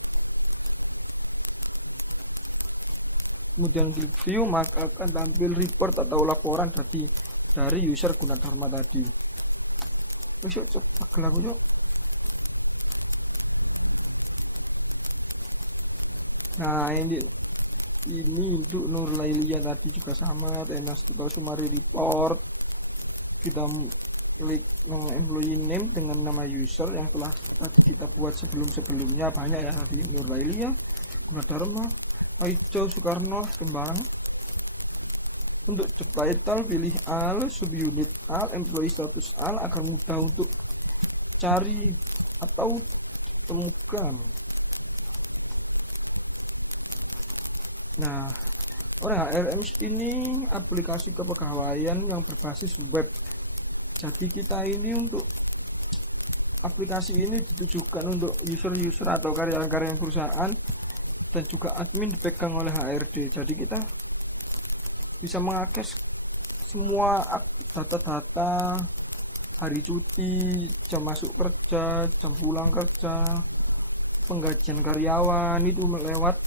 Kemudian klik view, maka akan tampil report atau laporan tadi dari user Gunadarma tadi. Nah, ini untuk Nur Lailiyah tadi juga sama, attendance total summary report. Kita klik employee name dengan nama user yang telah tadi kita buat sebelumnya, banyak ya tadi, Nur Lailiyah, Gunadarma, Aijo, Soekarno, sembarang. Untuk job title pilih Al, subunit Al, employee status Al, agar mudah untuk cari atau temukan. Nah, orang HRM ini aplikasi kepegawaian yang berbasis web. Jadi kita ini untuk aplikasi ini ditujukan untuk user-user atau karyawan-karyawan perusahaan dan juga admin dipegang oleh HRD. Jadi kita bisa mengakses semua data-data hari cuti, jam masuk kerja, jam pulang kerja, penggajian karyawan itu lewat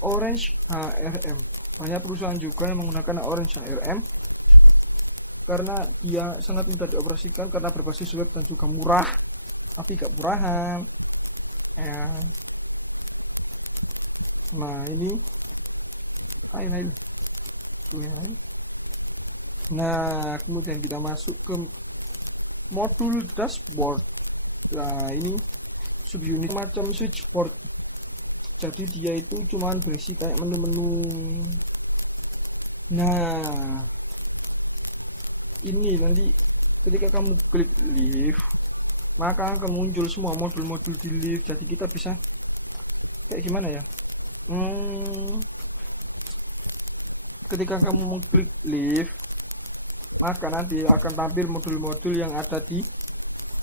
Orange HRM. Banyak perusahaan juga yang menggunakan Orange HRM karena dia sangat mudah dioperasikan karena berbasis web dan juga murah, tapi gak murahan. Nah, ini ayo. Nah, kemudian kita masuk ke modul dashboard. Nah, ini subunit macam switchboard. Jadi dia itu cuman berisi kayak menu-menu. Nah, ini nanti ketika kamu klik live, maka akan muncul semua modul-modul di live. Jadi kita bisa kayak gimana ya? Ketika kamu mengklik live, maka nanti akan tampil modul-modul yang ada di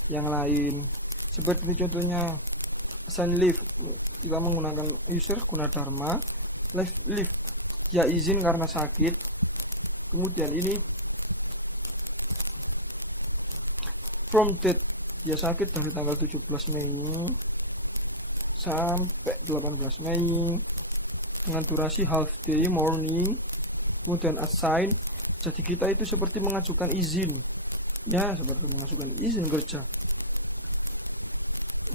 yang lain. Seperti ini contohnya. Assign leave, kita menggunakan user Gunadarma. Leave, dia izin karena sakit. Kemudian ini from date, dia sakit dari tanggal 17 Mei sampai 18 Mei dengan durasi half day morning. Kemudian assign, jadi kita itu seperti mengajukan izin, ya, seperti mengajukan izin kerja.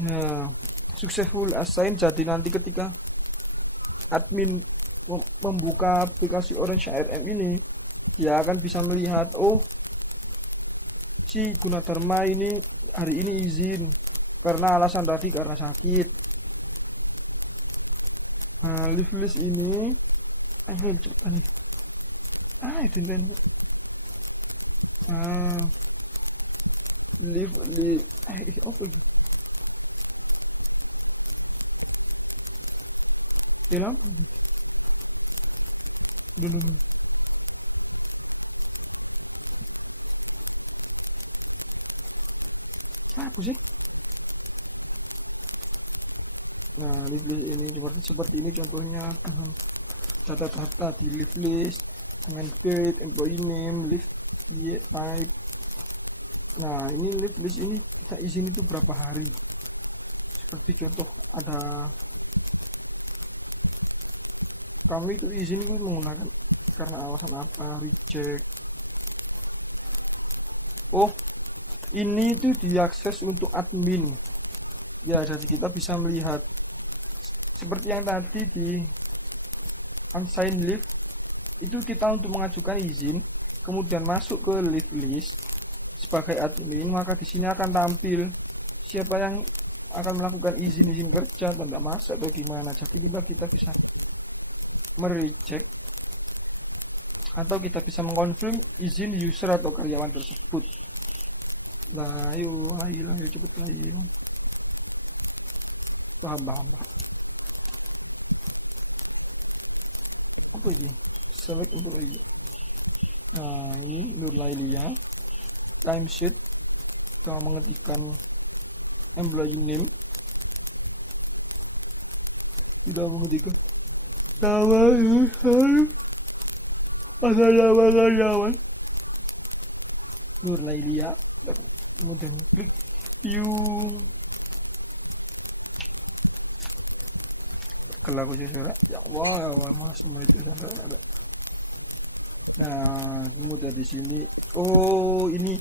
Nah, successful assign, jadi nanti ketika admin membuka aplikasi Orange HRM ini, dia akan bisa melihat, oh, si Gunadarma ini hari ini izin karena alasan tadi karena sakit. Nah, leave list ini cepat nih. Leave apa lagi? Dalam. Dulu. Apa sih? Nah, list ini seperti ini contohnya. Catat data di list list dengan date, employee name, list type. Nah, ini list ini kita izin itu berapa hari. Seperti contoh ada kami itu izin itu menggunakan karena alasan apa, reject. Oh, ini itu diakses untuk admin. Ya, jadi kita bisa melihat seperti yang tadi di unsigned leave itu kita untuk mengajukan izin, kemudian masuk ke leave list sebagai admin, maka di sini akan tampil siapa yang akan melakukan izin kerja atau tidak masuk atau gimana. Jadi kita bisa mereject atau kita bisa mengkonfirm izin user atau karyawan tersebut. Nah, ayo cepet lah, ayo. Paham. Apa ini? Select employee. Nah, ini Nurlailia. Timesheet. Kita mengetikkan employee name. Tidak mengetikkan nama ada nama karyawan. Nurlailia. Kemudian klik view. Kalau aku surat, ya Allah, mas semua itu sampai ada. Nah, kemudian di sini, oh ini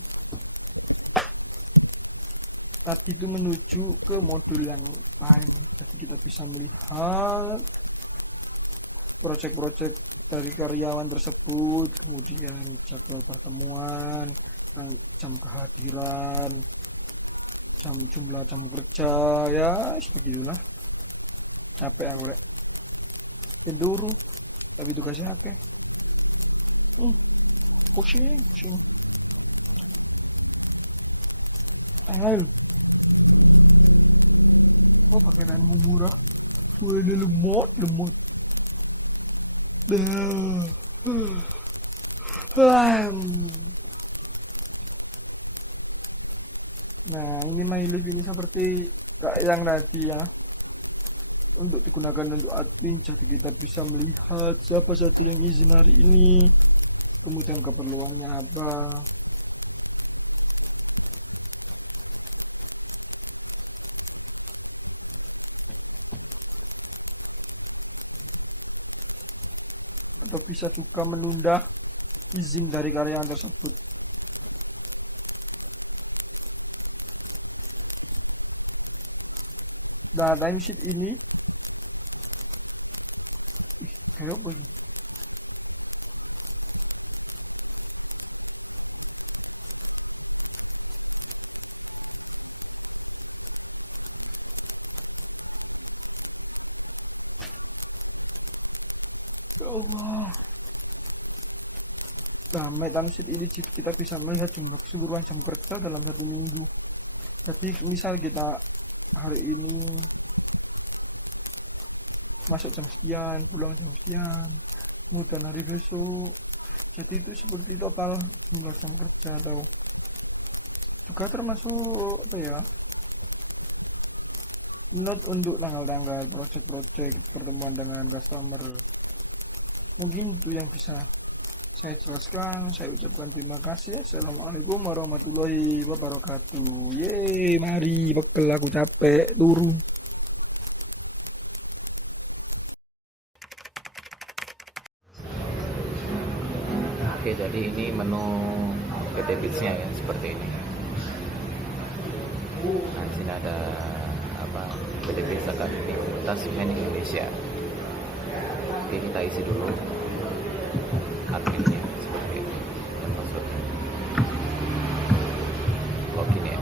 tadi itu menuju ke modul yang time, jadi kita bisa melihat proyek-proyek dari karyawan tersebut, kemudian jadwal pertemuan, jam kehadiran, jumlah jam kerja, ya begitulah. Capek aku rek tidur tapi tugasnya apa pusing ayo pakaianmu murah suara lemot nah ini my life ini seperti yang tadi ya, untuk digunakan untuk admin, jadi kita bisa melihat siapa saja yang izin hari ini, kemudian keperluannya apa. Atau bisa juga menunda izin dari karyawan tersebut. Nah, timesheet ini kayak apa ini? Ya Allah. Nah, my timesheet ini kita bisa melihat jumlah keseluruhan jam kerja dalam 1 minggu. Jadi misal kita hari ini masuk jam sekian, pulang jam sekian, kemudian hari besok, jadi itu seperti total jumlah jam kerja. Atau juga termasuk apa ya, note untuk tanggal-tanggal project pertemuan dengan customer. Mungkin itu yang bisa saya jelaskan. Saya ucapkan terima kasih. Assalamualaikum warahmatullahi wabarakatuh. Yeay, mari bekel, aku capek turun. Oke, jadi ini menu PT Bits-nya ya, seperti ini. Nah, di sini ada apa? PT Bits Akademi Komunitas Semen Indonesia. Oke, kita isi dulu adminnya seperti ini dan passwordnya. Login ya.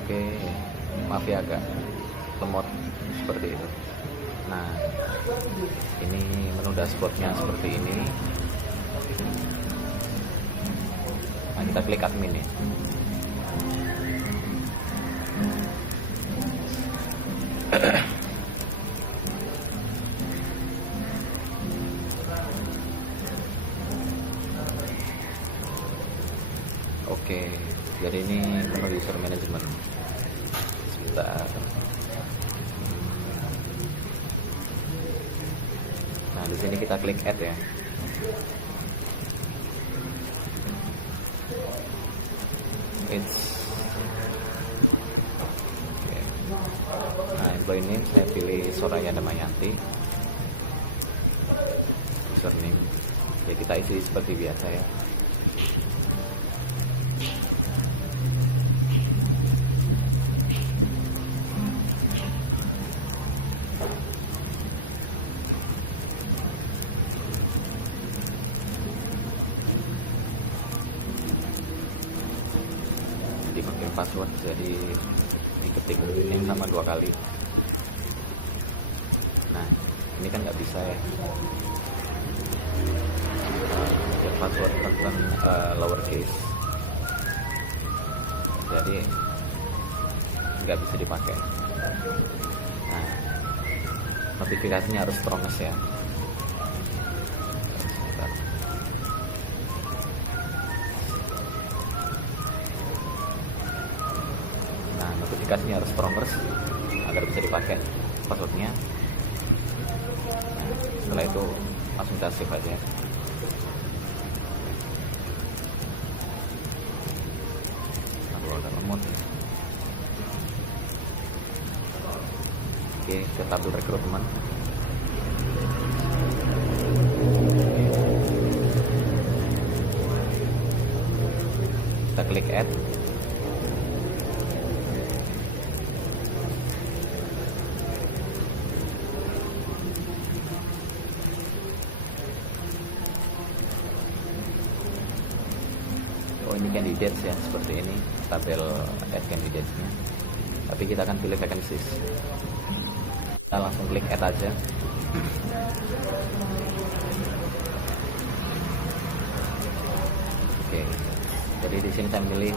Oke, maaf ya agak lemot seperti itu. Nah, ini menu dashboardnya seperti ini. Nah, kita kita klik admin ya. Oke, jadi ini menu user management. Sebentar. Nah, di sini kita klik add ya. Oke. Nah, employee name saya pilih Soraya Damayanti. Username ya kita isi seperti biasa ya. Dipakai password, jadi diketik yang sama 2 kali. Nah, ini kan nggak bisa ya. Password tentang lowercase, jadi nggak bisa dipakai. Nah, notifikasinya harus strongest ya. Sebentar. Nah, notifikasinya harus strongest agar bisa dipakai passwordnya. Nah, setelah itu langsung kita save aja. Ada lemot ya. Oke, ke tabel rekrutmen. Kita klik add. Oh, ini candidates ya, seperti ini tabel add candidates-nya. Tapi kita akan pilih vacancies. Kita langsung klik add aja. Oke. Jadi di sini saya pilih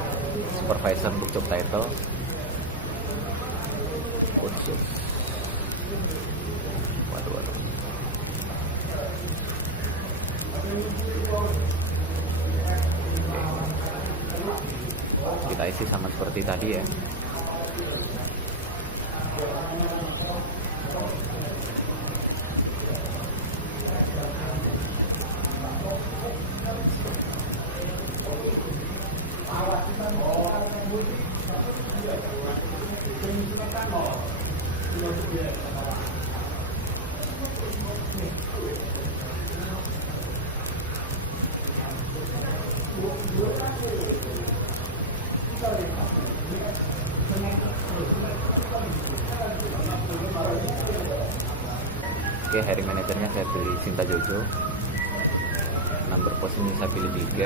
supervisor untuk job title. Khusus. Waduh. Kita isi sama seperti tadi ya. Oke, hiring manajernya saya pilih Sinta Jojo. Number post ini saya pilih 3.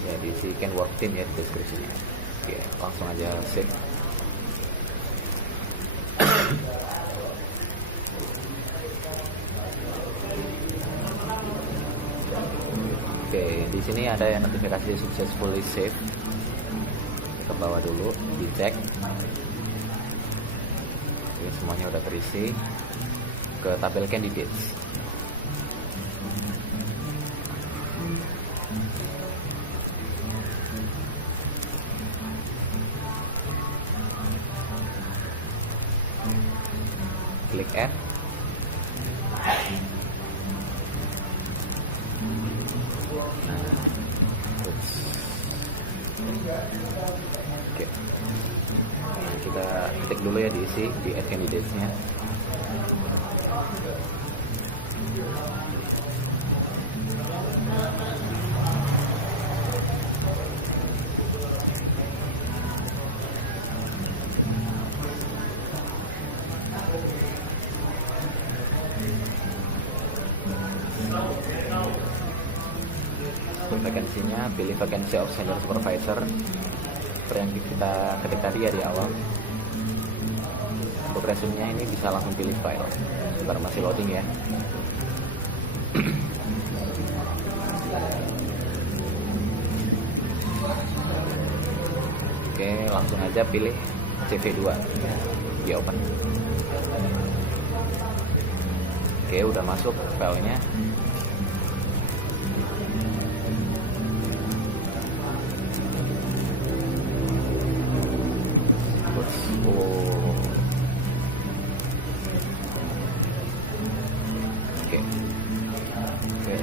Ya, diisi can work team ya di deskripsinya. Oke, langsung aja save. Oke, di sini ada yang notifikasi successfully save. Ke bawah dulu, dicek. Oke, semuanya udah terisi. Ke tabel candidates. Klik add. Oke. Nah, kita ketik dulu ya, diisi di add candidates-nya. Untuk vacancy-nya pilih vacancy of senior supervisor seperti yang kita ketik tadi ya di awal. Untuk resume-nya ini bisa langsung pilih file. Sebentar, masih loading ya. Oke, langsung aja pilih CV2 di open. Oke, udah masuk filenya. Oh. Oke. Oke.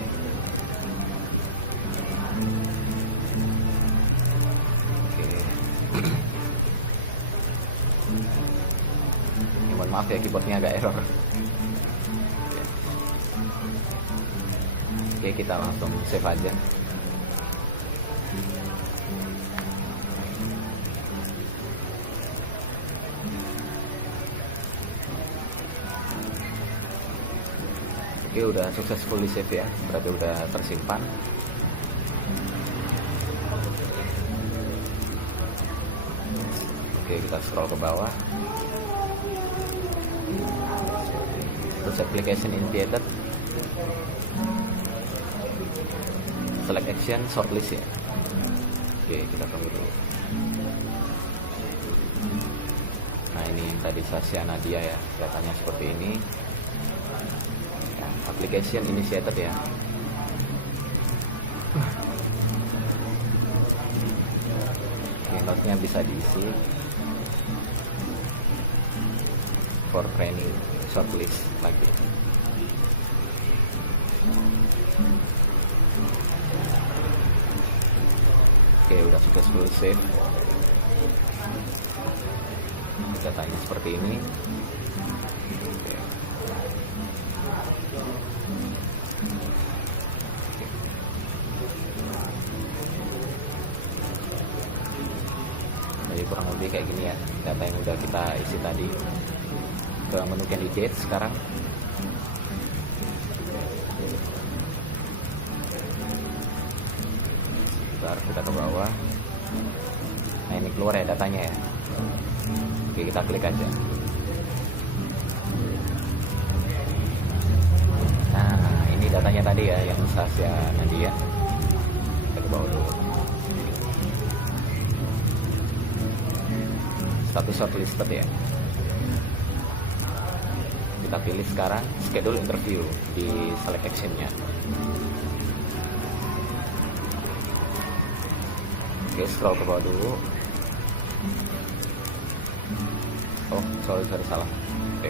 Mohon maaf ya, keyboardnya agak error. Oke, kita langsung save aja. Oke, udah successfully save ya, berarti udah tersimpan. Oke, kita scroll ke bawah. Terus application initiated, select action, shortlist ya. Oke, kita tunggu dulu. Nah, ini tadi Sasha Nadia ya, kelihatannya seperti ini. Application initiated ya. Oke, note-nya bisa diisi. For training, shortlist lagi. Oke, udah successful save. Datanya seperti ini. Oke. Jadi kurang lebih kayak gini ya data yang udah kita isi tadi. Ke menu candidate sekarang. Bentar, kita ke bawah. Nah, ini keluar ya datanya ya. Oke, kita klik aja. Nah, ini datanya tadi ya yang Sasha Nadia. Kita ke bawah dulu. Status shortlisted ya. Kita pilih sekarang schedule interview di select action-nya. Oke, scroll ke bawah dulu. Oh, sorry salah. Oke.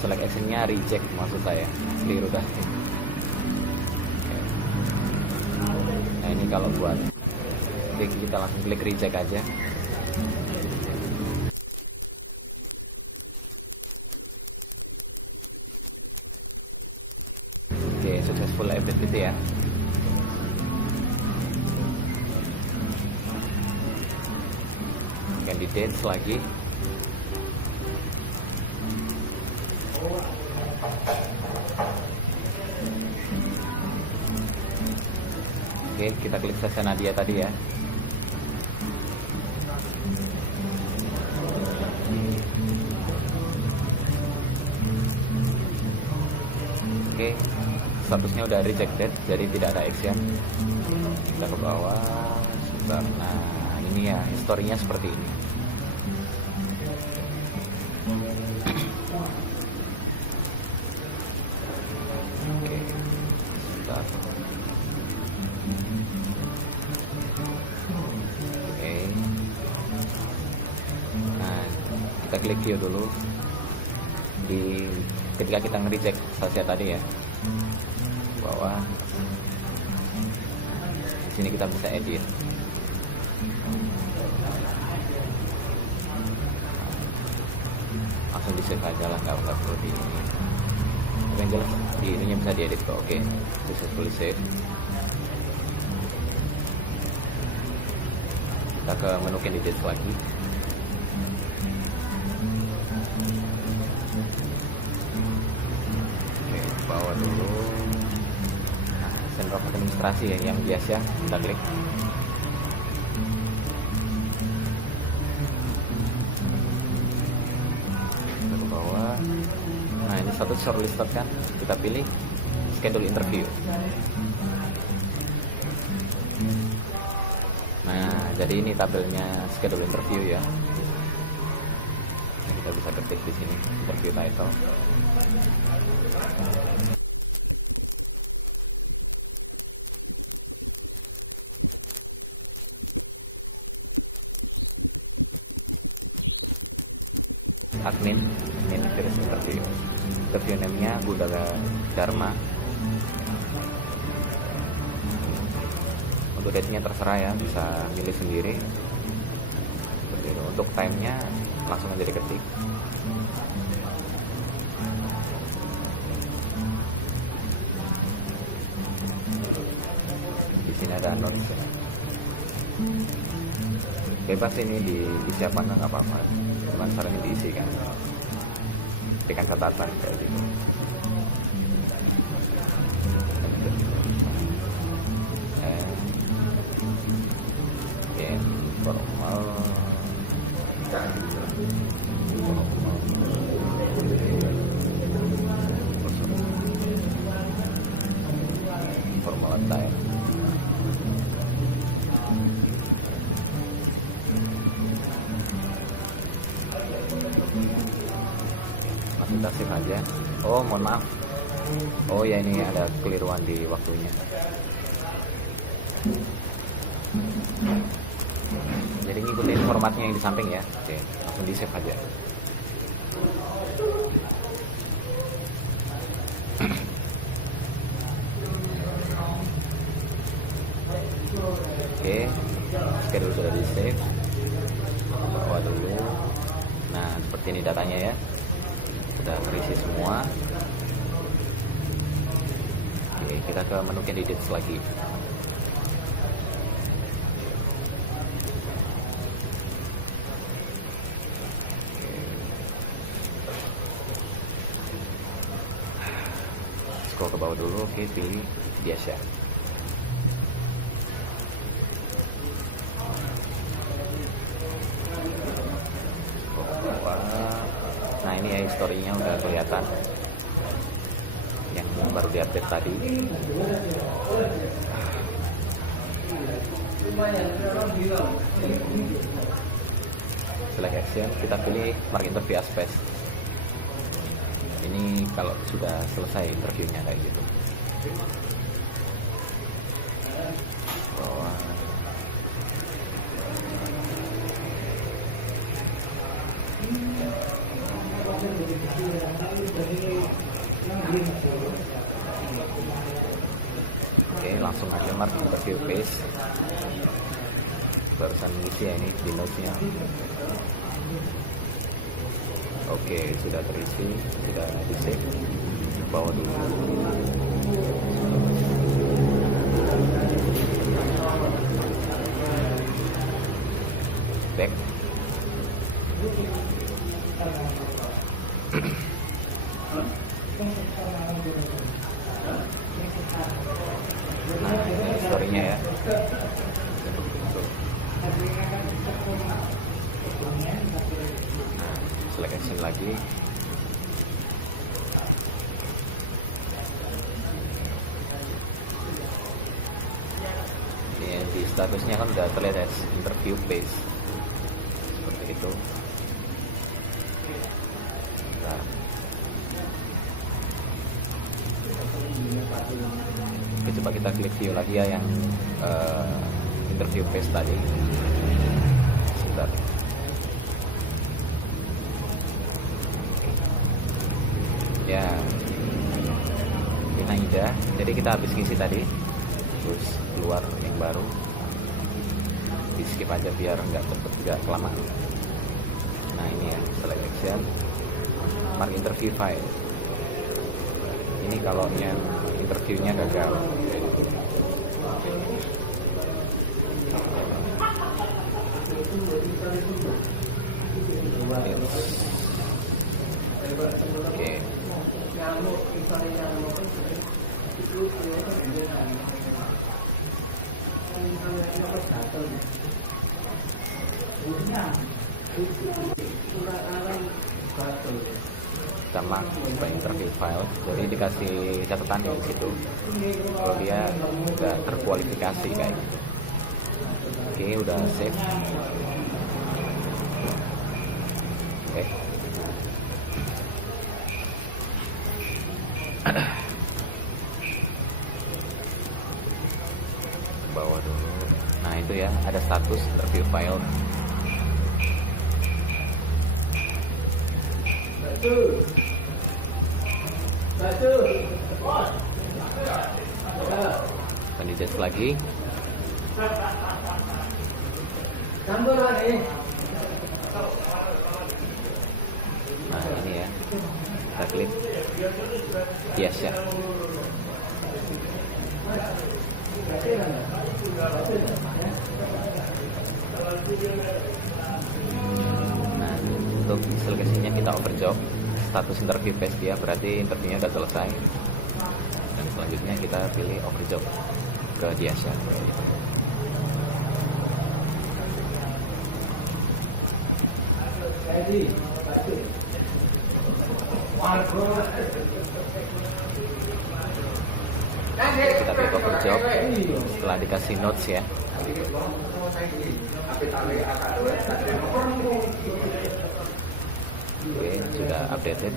Select action-nya reject maksud saya. Keliru dah. Nah, ini kalau buat kita langsung klik reject aja. Oke, successful update itu ya. Candidates lagi. Oke, kita klik Sasha Nadia tadi ya. Oke, statusnya udah rejected, jadi tidak ada action. Kita ke bawah, sebentar. Nah, ini ya, historinya seperti ini. Oke, sebentar. Oke. Nah, kita klik view dulu. Ketika kita nge-reject Sasha tadi ya, bawah di sini kita bisa edit. langsung di save aja lah, nggak perlu di ini. Tapi yang jelas di ininya bisa diedit kok. Oke, successfully save. Kita ke menu candidates lagi. Oke, bawa dulu. Nah, center of administrasi yang biasa ya, kita klik. Ke bawah. Nah, ini satu shortlisted kan, kita pilih schedule interview. Nah, jadi ini tabelnya schedule interview ya. Kita bisa ketik di sini interview title. Admin virus interview. Interview name-nya Budha Dharma. Untuk date-nya terserah ya, bisa pilih sendiri. Seperti itu. Untuk time-nya langsung aja diketik. Di sini ada notes ya. Bebas ini diisi apa nggak apa-apa, cuman sarannya diisi kan, berikan catatan kayak gitu. Informal, informal attire. Kita save aja. Oh, mohon maaf. Oh ya, ini ada keliruan di waktunya. Jadi ngikutin formatnya yang di samping ya. Oke, langsung di save aja. Oke, schedule sudah di save. Bawa dulu. Nah, seperti ini datanya ya. Sudah terisi semua. Oke, kita ke menu candidates lagi. Scroll ke bawah dulu. Oke, pilih biasa. Nah, ini ya historinya udah kelihatan yang baru diupdate tadi. Select action, kita pilih mark interview as passed. Ini kalau sudah selesai interviewnya kayak gitu. Bawah. Oke, langsung aja mark interview page. Barusan ngisi ya ini di notes-nya. Oke, sudah terisi, sudah di save. Bawa dulu. Back. Nah, ini story-nya ya. Select action lagi. Ini di statusnya kan udah terlihat as interview page seperti itu. Nah. Oke, coba kita klik view lagi ya yang interview page tadi. Sebentar. Ya, ini udah. Jadi kita habis ngisi tadi, terus keluar yang baru. Di skip aja biar nggak kelamaan. Nah, ini ya selection. mark interview file. Ini kalau yang interviewnya gagal. Oke. Kita mark supaya interview file, jadi dikasih catatan di situ kalau dia udah terkualifikasi kayak gitu. Oke, udah save. Oke. Ke bawah dulu. Nah itu ya, ada status interview file. Candidates lagi. Nah ini ya, kita klik yes ya. Nah untuk seleksinya kita overjob, status interview pass dia, berarti interviewnya udah selesai. Dan selanjutnya kita pilih overjob ke Diasya. Kita klik overjob setelah dikasih notes ya. Oke, sudah updated.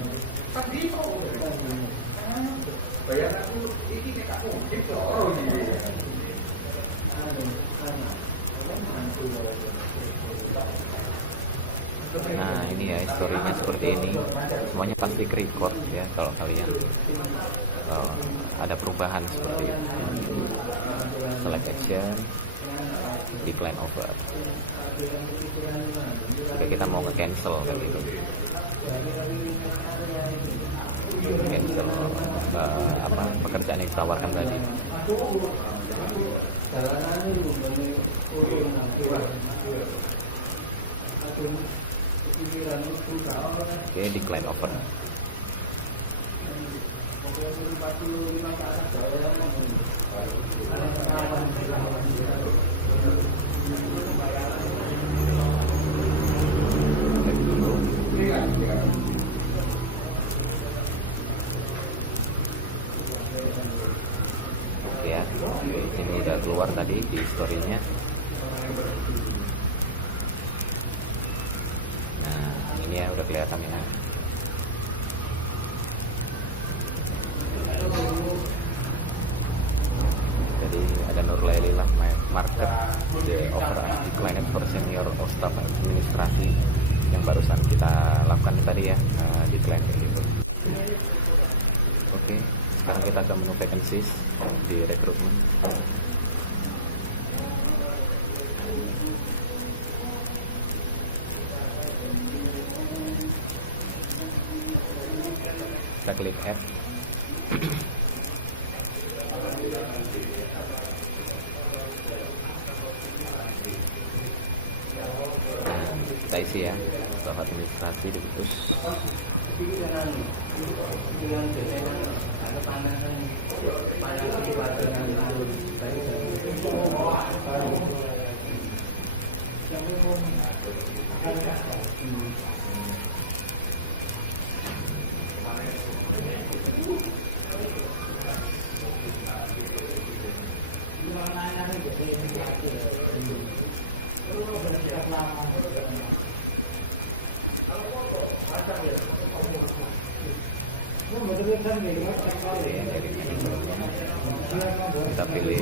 Nah ini ya, historinya seperti ini. Semuanya pasti record ya kalau kalian ada perubahan seperti itu. Select action, decline offer. Jika kita mau nge-cancel kayak gitu, cancel pekerjaan yang ditawarkan tadi. Oke, decline offer. Oke ya, ini udah keluar tadi di story-nya. Nah ini ya udah kelihatan ya. Jadi ada Nurlailillah market the offer declined for senior of staff administrasi yang barusan kita lakukan tadi ya, decline kayak gitu. Oke, sekarang kita ke menu vacancies di rekrutmen. Kita klik add. Nah, kita isi ya, staf administrasi diputus. Kita pilih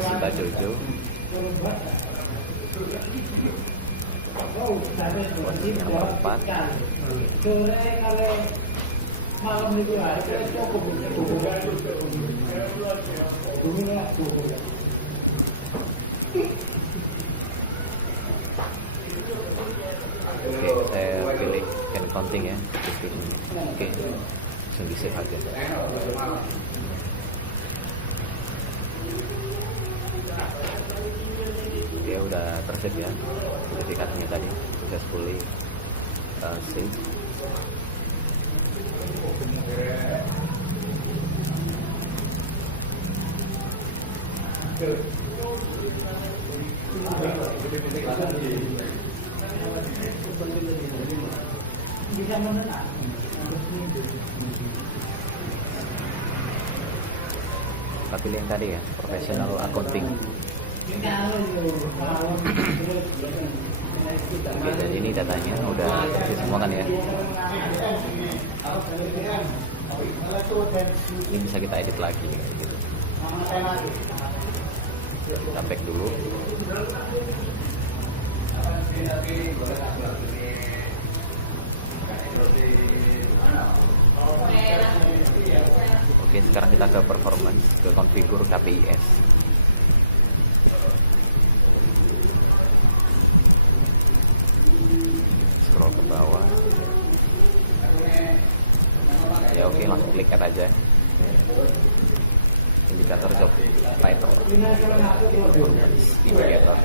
Sita Jojo. Posisinya nomor 4. Oke, saya pilih counting ya, oke, langsung di save aja. Oke, udah tersave ya sertifikatnya tadi, successfully save. Kita pilih yang tadi ya, professional accounting. Oke, dan ini datanya udah terisi semua kan ya. Ini bisa kita edit lagi gitu. Kita back dulu. Oke, sekarang kita ke performance, ke configure KPIs. Scroll ke bawah. Ya oke, langsung klik add aja. Indikator job title, performance indicator.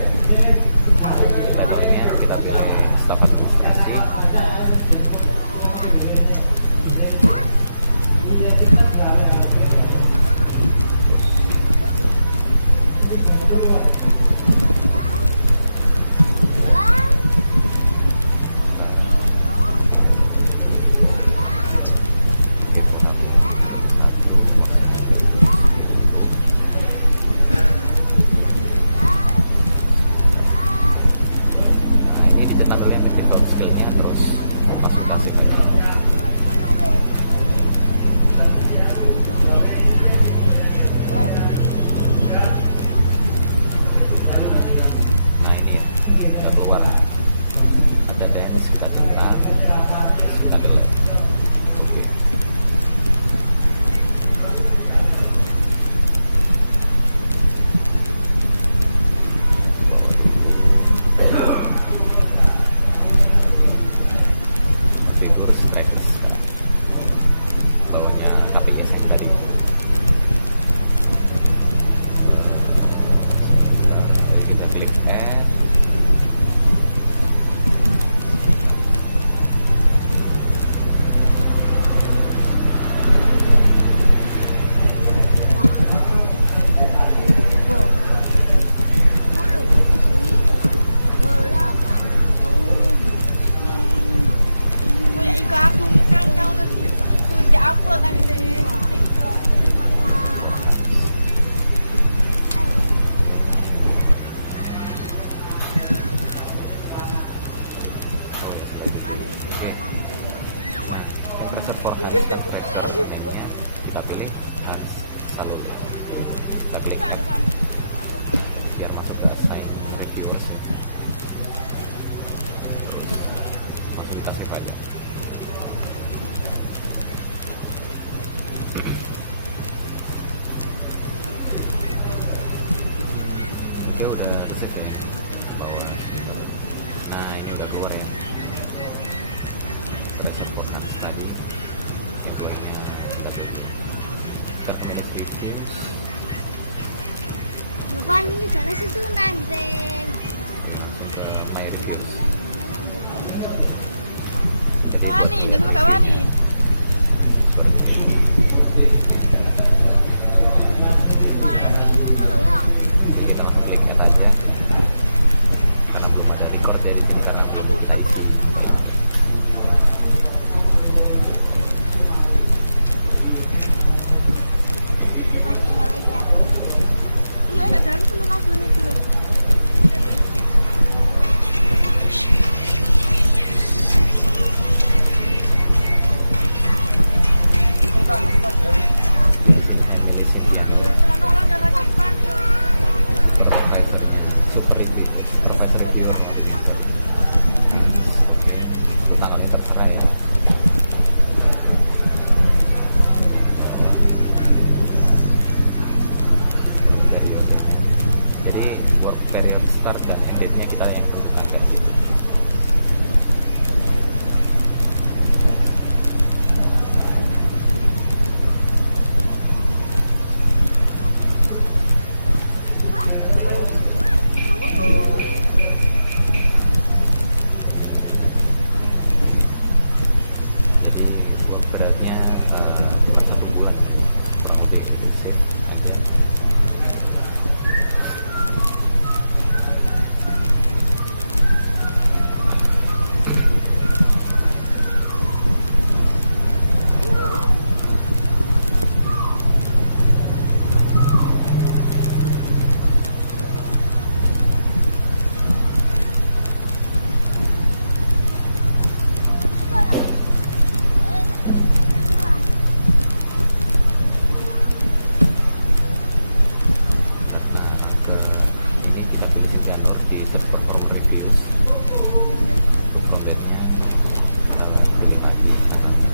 Title-nya kita pilih staf administrasi. Oke, profil 1 maksimal 10. Nah, ini dicetak dulu yang active skill-nya, terus langsung kita save aja. Nah ini ya, kita keluar, ada dance, kita centang, kita delete. Oke. Bawa dulu. Configure trackers sekarang. Bawahnya KPIs yang tadi. Sebentar, kita klik add. Oh ya, selanjutnya. Oke. Nah, compressor for Hans kan tracker name-nya kita pilih Hans Salul. Kita klik add biar masuk ke assign reviewers ya. Terus langsung kita save aja. Oke, udah save ya ini. Bawah. Nah, ini udah keluar ya. Tracer for Hans tadi. Yang duanya sudah dulu. Sekarang ke manage reviews. Oke, langsung ke my reviews. Jadi buat ngeliat reviewnya seperti ini. Jadi kita langsung klik add aja. Karena belum ada record ya di sini, karena belum kita isi kayak gitu. Oke, di sini saya milih Cynthia Nur. Supervisor reviewer maksudnya, sorry. Oke, untuk tanggalnya terserah ya. Periodenya, jadi work period start dan end date-nya kita yang tentukan kayak gitu. Jadi work beratnya cuma 1 bulan kurang lebih, itu save aja. Nah, ke ini kita pilih Cynthia Nur di search perform reviews. Untuk combatnya kita pilih lagi tanggalnya.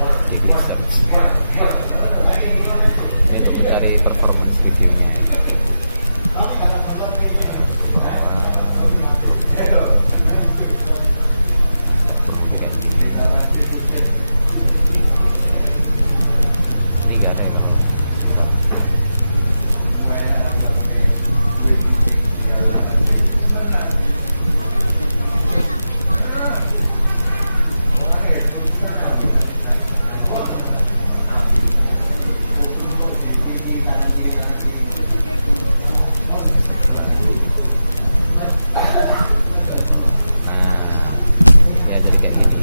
Oke, klik search. Ini untuk mencari performance reviewnya ya. Ke bawah, kurang lebih kayak gini. Ini nggak ada ya kalau sudah. Nah, ya jadi kayak gini.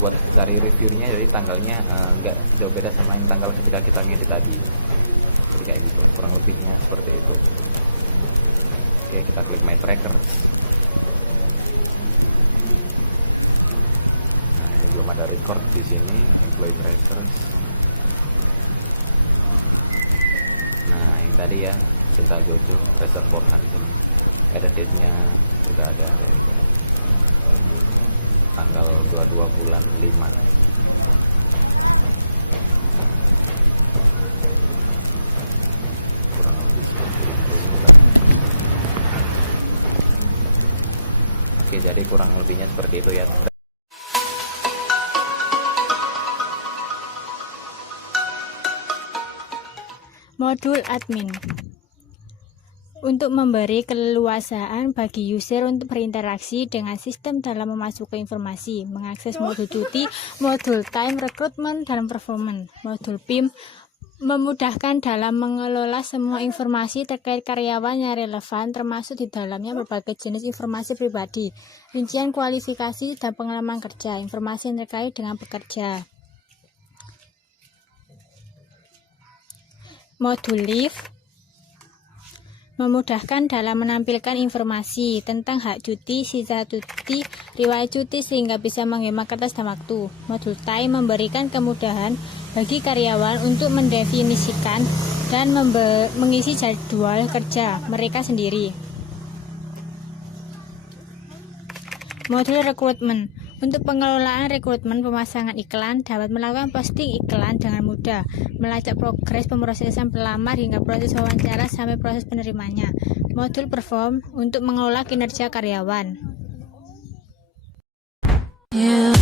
Buat cari reviewnya, jadi tanggalnya nggak jauh beda sama yang tanggal ketika kita ngedit tadi. Jadi kayak gitu, kurang lebihnya seperti itu. Oke, kita klik My Tracker. Nah, ini belum ada record di sini, Employee Trackers. Nah, yang tadi ya, Cinta Jojo, Reservoir Hunting. Edit date-nya sudah ada itu. Tanggal 22 bulan 5. Kurang lebih seperti itu. Oke, jadi kurang lebihnya seperti itu ya. Modul admin untuk memberi keleluasaan bagi user untuk berinteraksi dengan sistem dalam memasukkan informasi, mengakses modul cuti, modul time recruitment dalam performance, modul PIM memudahkan dalam mengelola semua informasi terkait karyawan yang relevan, termasuk di dalamnya berbagai jenis informasi pribadi, rincian kualifikasi dan pengalaman kerja, informasi yang terkait dengan pekerja. Modul leave memudahkan dalam menampilkan informasi tentang hak cuti, sisa cuti, riwayat cuti sehingga bisa menghemat kertas dan waktu. Modul time memberikan kemudahan bagi karyawan untuk mendefinisikan dan mengisi jadwal kerja mereka sendiri. Modul rekrutmen untuk pengelolaan rekrutmen, pemasangan iklan dapat melakukan posting iklan dengan mudah, melacak progres pemrosesan pelamar hingga proses wawancara sampai proses penerimanya. Modul perform untuk mengelola kinerja karyawan. Yeah.